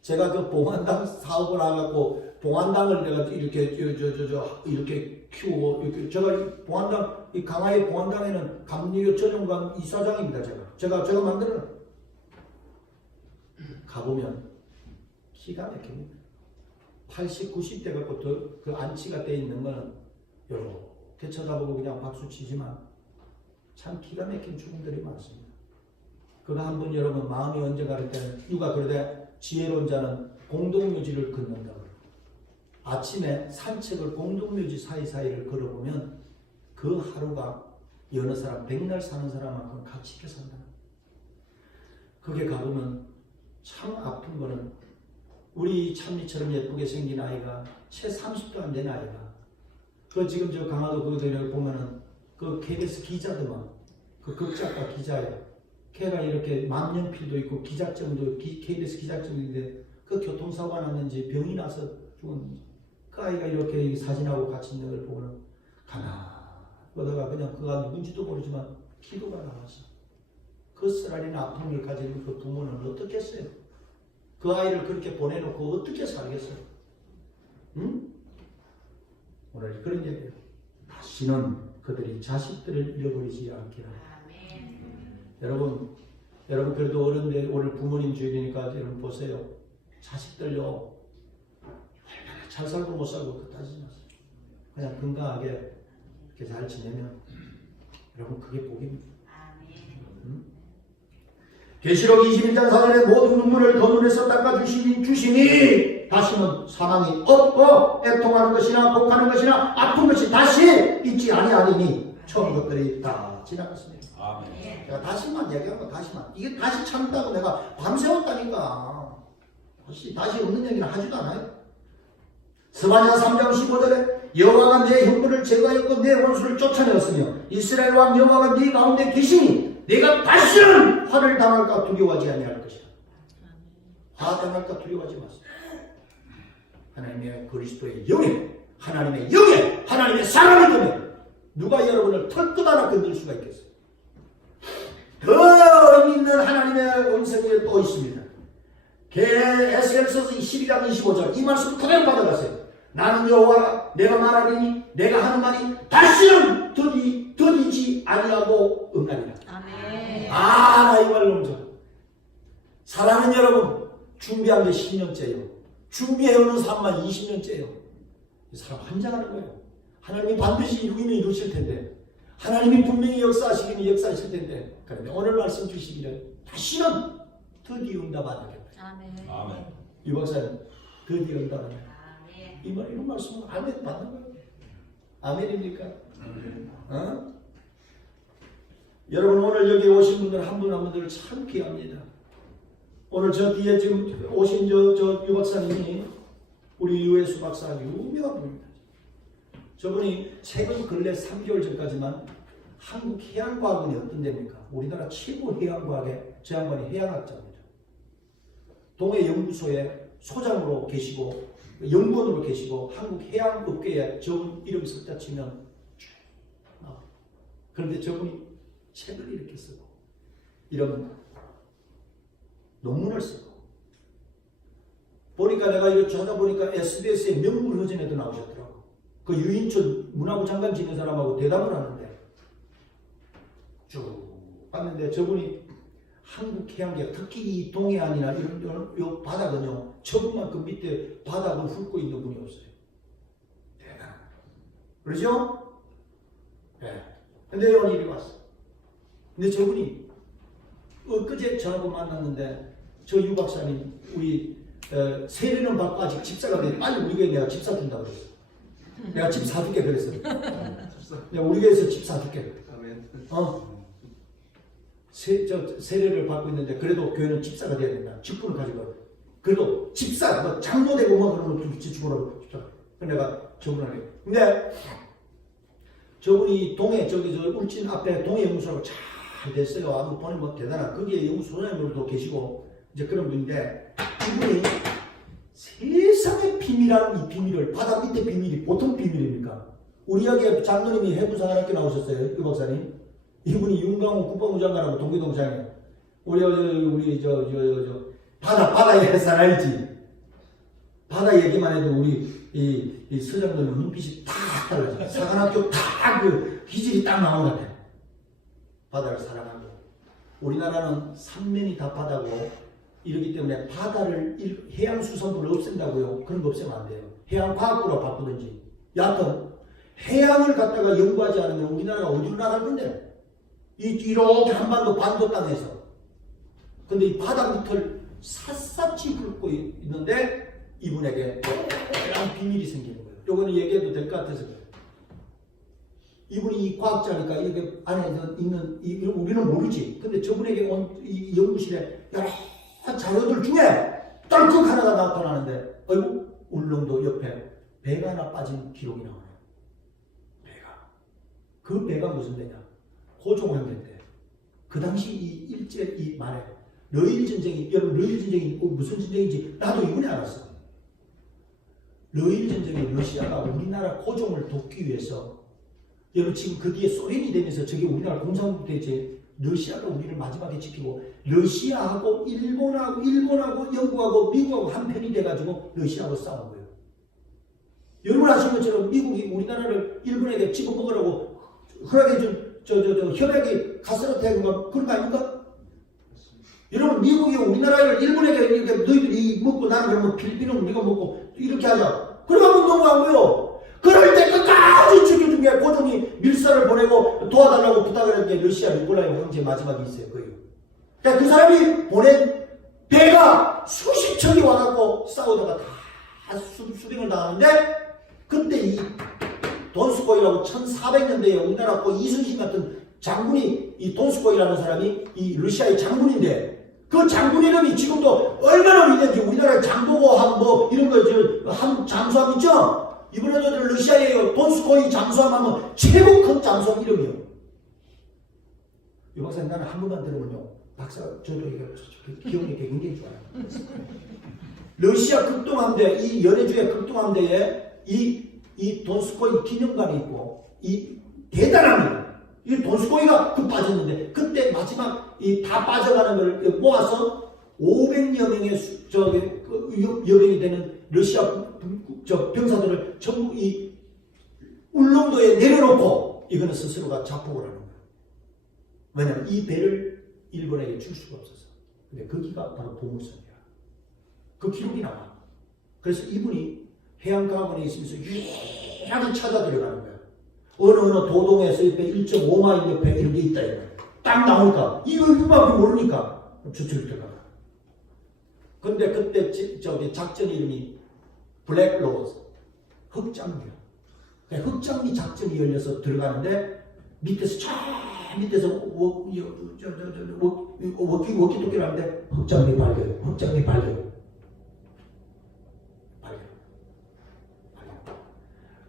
제가 그 봉안당 사업을 하고 봉안당을 내가 이렇게 이렇게 키우고 이렇게 제가 이 봉안당 이 강화의 봉안당에는 감리교 전용관 이사장입니다. 제가 만드는 가보면 기가 막힙니다. 80, 90대 갖고 그 안치가 돼 있는 거는 이렇게 쳐다보고 그냥 박수 치지만 참 기가 막힌 죽음들이 많습니다. 그거 한번 여러분 마음이 언제가 그럴 때는 누가 그러되 지혜로운 자는 공동묘지를 걷는다. 아침에 산책을 공동묘지 사이사이를 걸어보면 그 하루가 여느 사람 백날 사는 사람만큼 가치 있게 산다. 그게 가보면 참 아픈 거는 우리 찬미처럼 예쁘게 생긴 아이가 채 30도 안 된 아이가 그 지금 저 강화도 그거 보면은 그 KBS 기자들만 그 극작가 기자예요. 걔가 이렇게 만년필도 있고 기자증도 KBS 기자증인데 그 교통사고가 났는지 병이 나서 죽었는지 그 아이가 이렇게 사진하고 같이 있는 걸 보고는 가만히 보다가 그냥 그가 누군지도 모르지만 기도가 나왔어. 그 쓰라린 아픔을 가진 그 부모는 어떻게 했어요? 그 아이를 그렇게 보내놓고 어떻게 살겠어요? 응? 오늘 그런 얘기예요. 다시는 그들이 자식들을 잃어버리지 않기를. 여러분 그래도 어른들 오늘 부모님 주일이니까 여러분 보세요. 자식들요 얼마나 잘 살고 못 살고 그거 따지지 마세요. 그냥 건강하게 이렇게 잘 지내면 여러분 그게 복입니다. 계시록 21장 4절에 모든 눈물을 더 눈에서 닦아주시니 다시는 사망이 없고 애통하는 것이나 복하는 것이나 아픈 것이 다시 있지 아니하리니 처음 것들이 다 지나갔습니다. 아멘. 내가 다시만 얘기한 거 다시만 이게 다시 참다고 내가 밤새웠다니까. 다시 없는 얘기는 하지도 않아요. 스바냐 3장 15절에 여호와가 내 형벌을 제거하였고 내 원수를 쫓아내었으며 이스라엘 왕 여호와가 네 가운데 계시니 내가 다시는 화를 당할까 두려워하지 아니할 것이다. 화 당할까 두려워하지 마세요. 하나님의 그리스도의 영에 하나님의 영에 하나님의 사랑을 때문에 누가 여러분을 털끝 하나 건들 수가 있겠어요. 더 의미 있는 하나님의 음성이 또 있습니다. 에스겔서서 12장 25절 이 말씀 그대로 받아가세요. 나는 여호와라 내가 말하리니 내가 하는 말이 다시는 더디지 아니하고 응하리라. 아멘. 나 이 말 너무 좋아. 사랑하는 여러분 준비한 게 10년째예요. 준비해오는 삶만 20년째예요. 이 사람 환장하는 거예요. 하나님이 반드시 이루기는 이루실 텐데 하나님이 분명히 역사하시기는 역사하실 텐데 그런데 오늘 말씀 주시기를 다시는 드디어 응답 안 하겠다. 아멘. 아멘. 유 박사님 드디어 응답 안 하겠다. 아멘. 이런 말씀은 아멘 받는 거예요. 아멘입니까? 어? 여러분 오늘 여기 오신 분들 한 분 한 분들 참 귀합니다. 오늘 저 뒤에 지금 오신 저 유 박사님이 우리 유해수 박사 유명한 분입니다. 저분이 최근 근래 3개월 전까지만 한국 해양과학원이 어떤 데입니까? 우리나라 최고 해양과학의 저 양반이 해양학자입니다. 동해연구소에 소장으로 계시고 연구원으로 계시고 한국 해양업계에 저분 이름 섞자 치면 그런데 저분이 책을 이렇게 쓰고 이런 논문을 쓰고 보니까 내가 이렇게 찾아보니까 SBS의 명불허전에도 나오셨더라고. 그 유인천 문화부 장관 지낸 사람하고 대담을 하는데 쭉 봤는데 저분이 한국 해양계 특히 이 동해안이나 이런 요 바닥은요 저분만큼 밑에 바닥을 훑고 있는 분이 없어요. 대단. 그러죠? 네. 근데 오늘 일이 왔어. 근데 저분이 엊그제 저하고 만났는데 저 유 박사님 우리 세례는 받고 아직 집사가 돼 빨리 우리 교회에 내가 집사 준다고 그랬어. 내가 집 사줄게 그랬어. 내가 우리 교회에서 집 사줄게. 세례를 받고 있는데 그래도 교회는 집사가 돼야 된다. 직분을 가지고 그래도 집사 뭐 장로 되고 뭐 그런 거 직분으로 집사. 내가 저분하게. 근데 저분이 동해 저기 저 울진 앞에 동해연구소라고 잘 됐어요. 아무 보니 뭐 대단한 거기에 연구소장으로도 계시고 이제 그런 분인데 이분이 세상의 비밀이라는 이 비밀을 바다 밑에 비밀이 보통 비밀입니까? 우리 여기 장로님이 해부산학교 나오셨어요. 유 박사님. 이분이 윤강호 국방부 장관하고 동기동창이에요. 우리 저 바다에 살 알지? 바다 얘기만 해도 우리 이 서장들은 눈빛이 다 달라져. 사관학교 다 그 기질이 딱 나오는 것 같아. 바다를 사랑하고 우리나라는 삼면이 다 바다고 이러기 때문에 바다를 해양수산부를 없앤다고요. 그런 거 없애면 안 돼요. 해양과학부로 바꾸든지. 여하튼 해양을 갖다가 연구하지 않으면 우리나라가 어디로 나갈 건데? 이렇게 한반도 반도 땅에서. 근데 이 바다 밑을 샅샅이 훑고 있는데 이분에게 이런 비밀이 생기는 거예요. 요거는 얘기해도 될 것 같아서 그래요. 이분이 이 과학자니까 이렇게 안에 있는 우리는 모르지. 근데 저분에게 온 이 연구실에 여러 자료들 중에 떨컥 하나가 나타나는데 어이구 울릉도 옆에 배가 하나 빠진 기록이 나와요. 배가. 그 배가 무슨 배냐? 고종황제인데 그 당시 이 일제 이 말에 러일 전쟁이 여러분 러일 전쟁이 무슨 전쟁인지 나도 이번에 알았어. 러일 전쟁에 러시아가 우리나라 고종을 돕기 위해서 여러분 지금 그 뒤에 소련이 되면서 저게 우리나라 공산국 대체 러시아가 우리를 마지막에 지키고 러시아하고 일본하고 영국하고 미국하고 한편이 돼가지고 러시아하고 싸운 거예요. 여러분 아시는 것처럼 미국이 우리나라를 일본에게 집어먹으라고 허락해준 협약이 가스라테가 그런 거 아닙니까? 여러분 미국이 우리나라를 일본에게 이렇게 너희들이 먹고 나는 그러면 필리핀은 우리가 먹고 이렇게 하자. 그래가지고 넘어간 거예요. 그럴 때 끝까지 지켜준 게 고종이 밀사를 보내고 도와달라고 부탁을 했는데 러시아 니콜라이 황제 마지막에 있어요. 거예요. 그러니까 그 사람이 보낸 배가 수십 척이 와갖고 싸우다가 다 수빙을 당하는데 그때 이 돈스코이라고 1400년대에 우리나라 거 이순신 같은 장군이 이 돈스코이라는 사람이 이 러시아의 장군인데 그 장군 이름이 지금도 얼마나 위대한지 우리나라 장보고 한 이런 거 한 잠수함 있죠? 이번에도 러시아에요. 돈스코이 잠수함 하면 최고 큰 잠수함 이름이에요. 이 박사님 나는 한 번만 들으면요. 박사 저도 기억력이 굉장히 좋아요. 러시아 극동함대 이 연해주의 극동함대에 이 돈스코이 기념관이 있고 이 대단합니다. 이 돈스코이가 그 빠졌는데 그때 마지막 이 다 빠져가는 걸 모아서 500여 명의 여병이 되는 러시아 병사들을 전부 이 울릉도에 내려놓고 이거는 스스로가 자폭을 하는 거예요. 왜냐하면 이 배를 일본에게 줄 수가 없었어. 근데 거기가 바로 보물선이야. 그 기록이 나와. 그래서 이분이 해양과학원에 있으면서 유일하게 찾아 들어가는 거야. 어느 도동에서 1.5마일 옆에 이런 게 있다 이거야. 딱 나오니까 이거 이밖에 모르니까 저쪽에 들어가. 근데 그때 작전 이름이 블랙 로즈 흑장미야. 흑장미 작전이 열려서 들어가는데 밑에서 저 밑에서 워키토키를 하는데 흑장미 발견.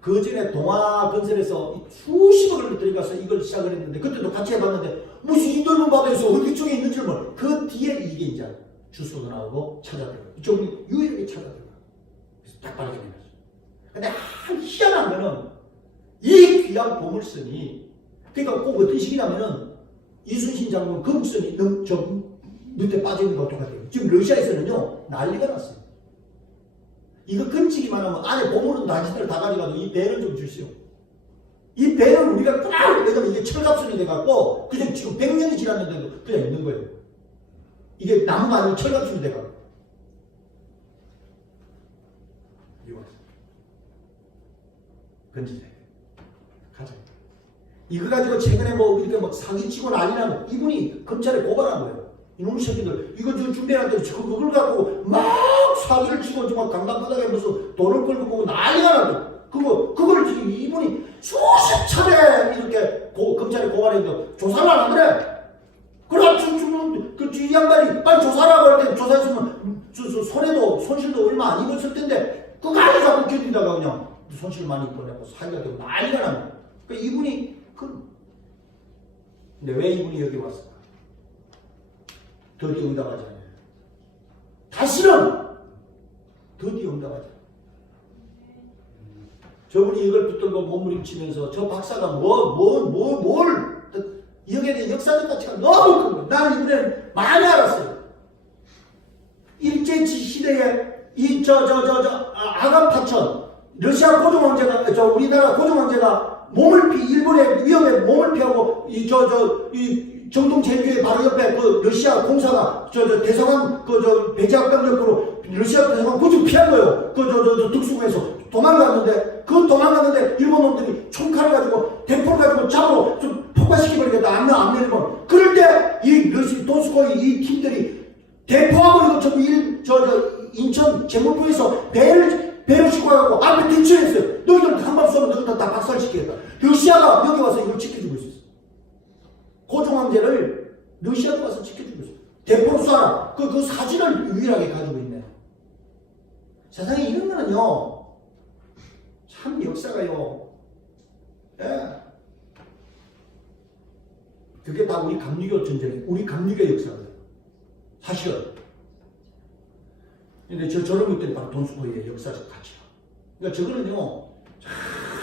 그 전에 동아건설에서 수십억을 들어가서 이걸 시작을 했는데 그때도 같이 해봤는데 무슨 이 넓은 바다에서 어디 쪽에 있는 줄 몰라. 그 뒤에 이게 이제 주소도 나오고 찾아들어가. 이쪽은 유일하게 찾아들어가. 그래서 딱 발견해놨어. 근데 희한한 거는 이 귀한 보물선이 그러니까 꼭 어떤 식이냐면은 이순신 장군 금선이 저 밑에 빠져있는 것과 똑같아요. 지금 러시아에서는요 난리가 났어요. 이거 건지기만 하면 안에 보물은 당신들 다 가져가도 이 배는 좀 주시오. 이 배는 우리가 꽉 왜냐면 이게 철갑선이 돼갖고 그냥 지금 100년이 지났는데도 그냥 있는 거예요. 이게 나무가 아니고 철갑선이 돼갖고 이거 건지자 가자. 이거 가지고 최근에 이렇게 사기치고 난리나면 이분이 검찰에 고발한 거예요. 이놈의 새끼들 이거 준비하는데 지금 그걸 갖고 막 사기를 치고 정말 강남바닥에 무슨 돈을 끌고 보고 난리가 나고 그걸 지금 이분이 수십 차례 이렇게 검찰에 고발했는데 조사를 안 그래. 이 양반이 빨리 조사라고 할 때 조사했으면 손실도 얼마 안 입었을 텐데 그까지 자꾸 견딘다가 그냥 손실 많이 입어내고 사기가 되고 난리가 나고 그러니까 이분이 근데 왜 이분이 여기 왔을까? 드디어 응답하잖아요. 다시는 드디어 응답하잖아요. 저분이 이걸 붙들고 몸부림치면서 저 박사가 여기에 대한 역사적 가치가 너무 큰 거예요. 나는 이번에는 많이 알았어요. 일제시대에 아간파천 러시아 고종황제가 우리나라 고종황제가 일본의 위험에 몸을 피하고 정동 제주의 바로 옆에 그 러시아 공사가 대사관 배제학병력으로 러시아 대사관 그쪽 피한 거예요. 특수부에서 도망갔는데 일본 놈들이 총칼을 가지고 대포를 가지고 잡으러 좀 폭파시켜버리겠다. 안 내리면 그럴 때 이 돈스코이 이 팀들이 대포하고 이거 인천 제물포에서 배를 싣고 가고 앞에 대처했어요. 너희들 한번 쏘면 부터 다 박살시키겠다. 러시아가 여기 와서 이걸 지켜주고 있었어. 고종황제를 러시아가 와서 지켜주고 있어. 대포로 쏴라. 그 사진을 유일하게 가지고 있네요. 세상에 이런 거는요, 참 역사가요, 예. 그게 다 우리 감리교 전쟁, 우리 감리교 역사거든요. 사실은. 근데 저런 것들이 바로 돈스토이의 역사적 가치야. 그러니까 저거는요,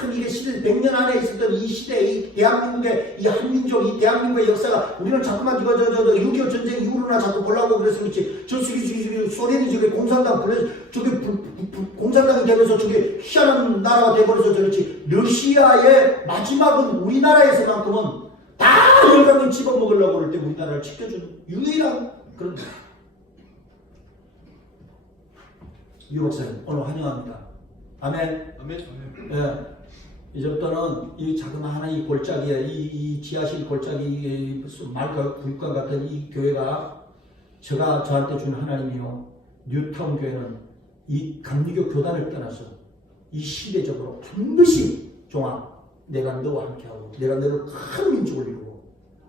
참 이게 시대, 100년 안에 있었던 이 시대, 이 대한민국의, 이 한민족, 이 대한민국의 역사가, 우리는 자꾸만 이거, 6.25 전쟁 이후로나 자꾸 보려고 그래서 그렇지. 소련이 저게 공산당, 저게 공산당이 되면서 저게 희한한 나라가 돼버려서 그렇지. 러시아의 마지막은 우리나라에서만큼은 다 열강을 집어먹으려고 그럴 때 우리나라를 지켜준 유일한 그런 나라. 유 박사님, 오늘 환영합니다. 아멘. 아멘. 예. 이제부터는 이 자그마한 이 골짜기에, 이 지하실 골짜기, 무슨 말과 불과 같은 이 교회가 제가 저한테 준 하나님이요. 뉴타운 교회는 이 감리교 교단을 떠나서 이 시대적으로 반드시 종아, 내가 너와 함께하고, 내가 너를 큰 민족을 이루고,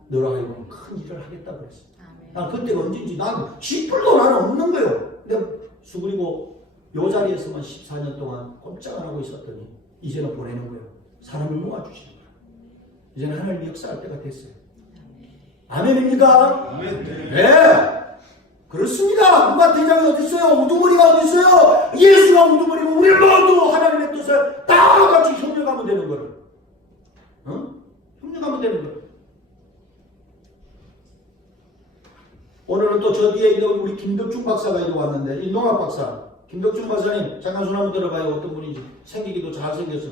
너로 하여금 큰 일을 하겠다고 그랬어. 난 그때가 언제인지 난 쥐뿔도 나는 없는 거예요. 내가 수그리고 요 자리에서만 14년 동안 꼼짝 안 하고 있었더니 이제는 보내는 거예요. 사람을 모아주시는 거예요. 이제는 하나님이 역사할 때가 됐어요. 아멘입니까? 아멘. 네. 그렇습니다. 누가 대장이 어디 있어요? 우두머리가 어디 있어요? 예수가 우두머리고 우리 모두 하나님의 뜻을 다 같이 협력하면 되는 거예요. 협력하면 되는 거예요. 오늘은 또 저 뒤에 있는 우리 김덕중 박사가 이리 왔는데, 이 농학 박사. 김덕중 박사님, 잠깐 손 한번 들어봐요. 어떤 분인지. 생기기도 잘생겼어.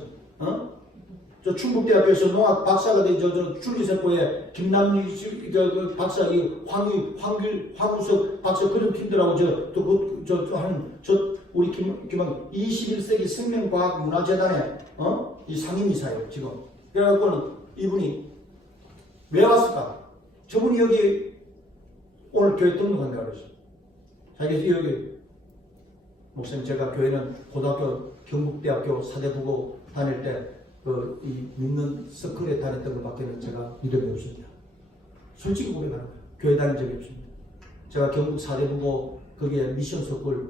저 충북대학교에서 농학 박사가 된 저 줄기세포에 김남리 그 박사, 이 황우석 박사 그런 팀들하고 우리 김학 21세기 생명과학문화재단에 이 상임이사예요 지금. 그래갖고는 이분이 왜 왔을까? 저분이 여기 오늘 교회 등록한다고 그랬어요. 자기 여기 목사님, 제가 교회는 고등학교 경북대학교 사대부고 다닐 때 이 믿는 서클에 다녔던 것밖에는 제가 믿음이 없습니다. 솔직히 고백하는 거예요. 교회 다닌 적이 없습니다. 제가 경북 사대부고 거기에 미션 서클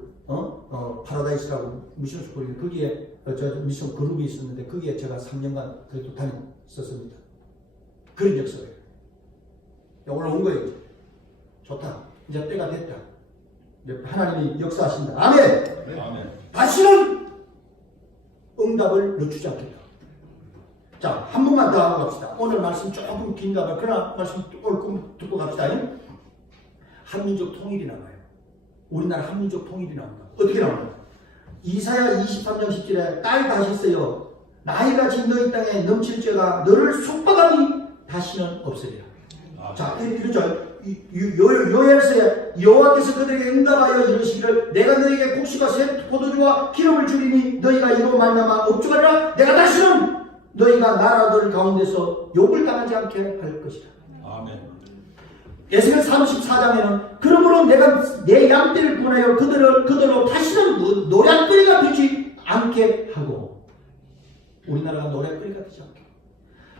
파라다이스라고 미션 서클이 거기에 저 미션 그룹이 있었는데 거기에 제가 3년간 그래도 다녔었습니다. 그런 역사예요. 오늘 온 거예요. 좋다. 이제 때가 됐다. 하나님이 역사하신다. 아멘. 네, 아멘. 다시는 응답을 늦추지 않겠다. 자, 한 번만 더 하고 갑시다. 오늘 말씀 조금 긴가 봐요. 그러나 말씀 오늘 듣고 갑시다. 한민족 통일이 나와요. 우리나라 한민족 통일이 나온다. 어떻게 나오나? 이사야 23장 10절에 딸 다시세요. 나이같이 너희 땅에 넘칠 죄가 너를 속박하니 다시는 없으리라. 자, 이러죠. 요엘서에 여호와께서 그들에게 응답하여 이르시기를 내가 너에게 곡식과 새 포도주와 기름을 주리니 너희가 이로 말미암아 업주하리라. 내가 다시는 너희가 나라들 가운데서 욕을 당하지 않게 할 것이다. 아멘. 에스겔 34장에는 그러므로 내가 내 양떼를 분하여 그들로 다시는 노략거리가 되지 않게 하고, 우리나라가 노략거리가 되지 않게 하고,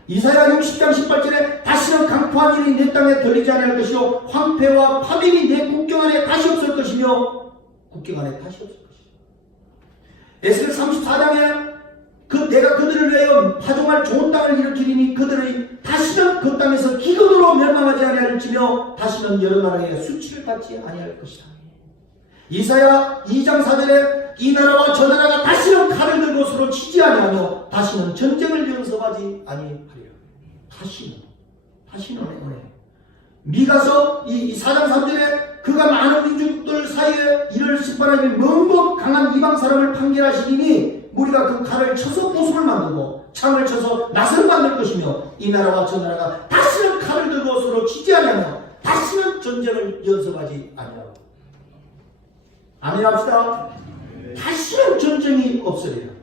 이사야 60장 18절에 다시는 강포한 일이 내 땅에 들리지 않을 것이요 황폐와 파멸이 내 국경 안에 다시 없을 것이며 국경 안에 다시 없을 것이다. 에스겔 34장에 내가 그들을 위하여 파종할 좋은 땅을 일으키리니 그들의 다시는 그 땅에서 기근으로 멸망하지 아니할지며 다시는 여러 나라에 수치를 받지 아니할 것이다. 이사야 2장 4절에 이 나라와 저 나라가 다시는 칼을 들고 서로 치지 아니하며 다시는 전쟁을 연습하지 아니하리라. 다시는 미가서 이 4장 3절에 그가 많은 민족들 사이에 이를 심판하니 먼 곳 강한 이방 사람을 판결하시리니 우리가 그 칼을 쳐서 보습을 만들고 창을 쳐서 낫을 만들 것이며 이 나라와 저 나라가 다시는 칼을 들고 서로 치지 아니하며 다시는 전쟁을 연습하지 아니하고. 아멘 합시다. 다시는 전쟁이 없으리라.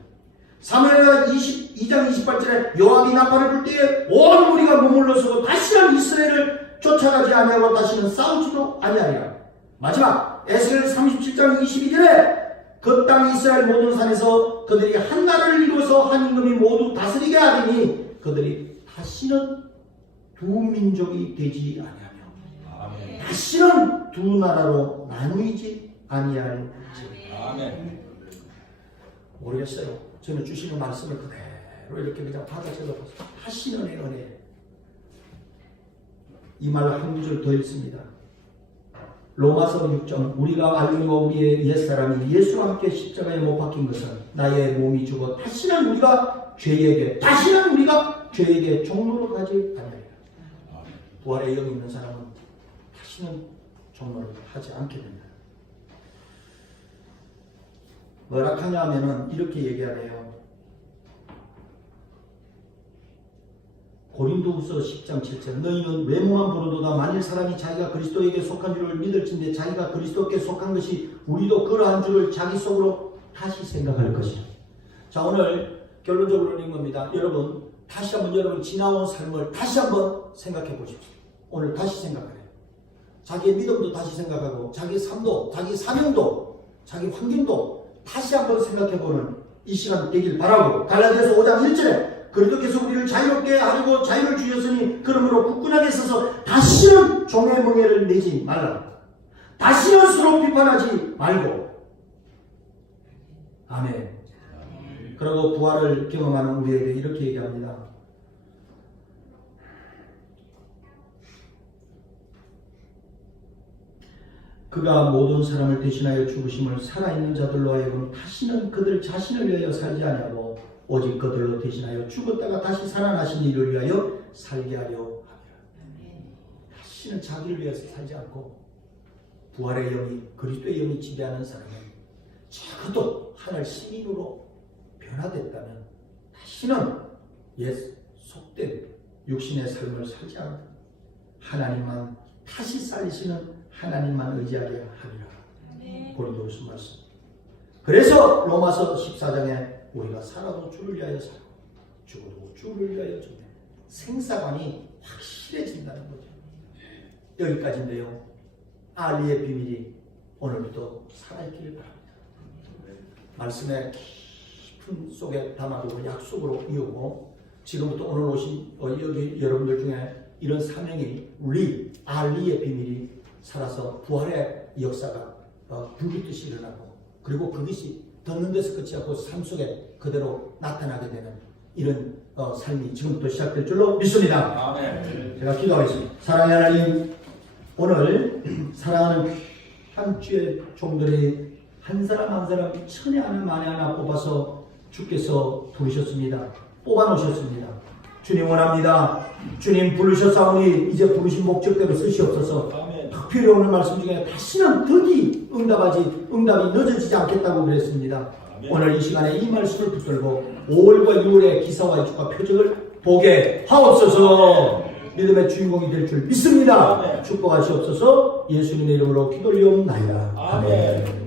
사무엘하 22장 28절에 요압이 나팔을 불 때에 온 무리가 머물러 서고 다시는 이스라엘을 쫓아가지 아니하고 다시는 싸우지도 아니하리라. 마지막 에스겔 37장 22절에 그 땅 이스라엘 모든 산에서 그들이 한 나라를 이루어서 한 임금이 모두 다스리게 하리니 그들이 다시는 두 민족이 되지 아니하며 다시는 두 나라로 나누이지 아니할지. 아멘. 모르겠어요. 저는 주시는 말씀을 그대로 이렇게 그냥 받아들여 보세요. 하시는 은혜. 이 말 한 구절 더 읽습니다. 로마서 6장 우리가 알고 우리의 옛사람이 예수와 함께 십자가에 못 박힌 것은 나의 몸이 죽어 다시는 우리가 죄에게 종로로 가지 아니하리라. 부활의 영이 있는 사람은 다시는 종로를 하지 않게 됩니다. 뭐라 하냐 하면은 이렇게 얘기하네요. 고린도후서 10장 7절 너희는 외모만 보려도다 만일 사람이 자기가 그리스도에게 속한 줄을 믿을진데 자기가 그리스도께 속한 것이 우리도 그러한 줄을 자기 속으로 다시 생각할 것이다. 자, 오늘 결론적으로는 이겁니다. 여러분 다시 한번 여러분 지나온 삶을 다시 한번 생각해 보십시오. 오늘 다시 생각하래요. 자기의 믿음도 다시 생각하고 자기 삶도 자기 사명도 자기 환경도 다시 한번 생각해 보는 이 시간 되길 바라고 갈라디아서 5장 1절에 그리스도께서 우리를 자유롭게 하려고 자유를 주셨으니 그러므로 굳건하게 서서 다시는 종의 멍에를 내지 말라. 다시는 서로 비판하지 말고. 아멘. 그리고 부활을 경험하는 우리에게 이렇게 얘기합니다. 그가 모든 사람을 대신하여 죽으심을 살아있는 자들로 하여금 다시는 그들 자신을 위하여 살지 아니하고 오직 그들로 대신하여 죽었다가 다시 살아나신 이를 위하여 살게 하려 함이라. 다시는 자기를 위해서 살지 않고 부활의 영이 그리스도의 영이 지배하는 사람은 적어도 하늘 시민으로 변화됐다면 다시는 옛 속된 육신의 삶을 살지 않고 하나님만 다시 살리시는 하나님만 의지하게 하리라. 고린도후서 말씀. 그래서 로마서 14장에 우리가 살아도 주를 위하여 살고 죽어도 주를 위하여 죽는 생사관이 확실해진다는 거죠. 여기까지인데요. 알리의 비밀이 오늘부터 살아있기를 바랍니다. 말씀의 깊은 속에 담아두고 약속으로 이어고 지금부터 오늘 오신 여기 여러분들 중에 이런 사명이 알리의 비밀이 살아서 부활의 역사가 불빛듯이 일어나고 그리고 그것이 듣는 데서 끝이 않고 삶 속에 그대로 나타나게 되는 이런 삶이 지금부터 시작될 줄로 믿습니다. 아멘. 제가 기도하겠습니다. 사랑의 하나님, 오늘 사랑하는 한 주의 종들이 한 사람 한 사람 천에 하나 만에 하나 뽑아서 주께서 부르셨습니다. 뽑아놓으셨습니다. 주님 원합니다. 주님 부르셨사오니 이제 부르신 목적대로 쓰시옵소서. 특별히 오늘 말씀 중에 다시는 더디 응답이 늦어지지 않겠다고 그랬습니다. 오늘 이 시간에 이 말씀을 붙들고 5월과 6월의 기사와 이축과 표적을 보게 하옵소서. 믿음의 주인공이 될 줄 믿습니다. 축복하시옵소서. 예수님의 이름으로 기도 올리옵나이다. 아멘.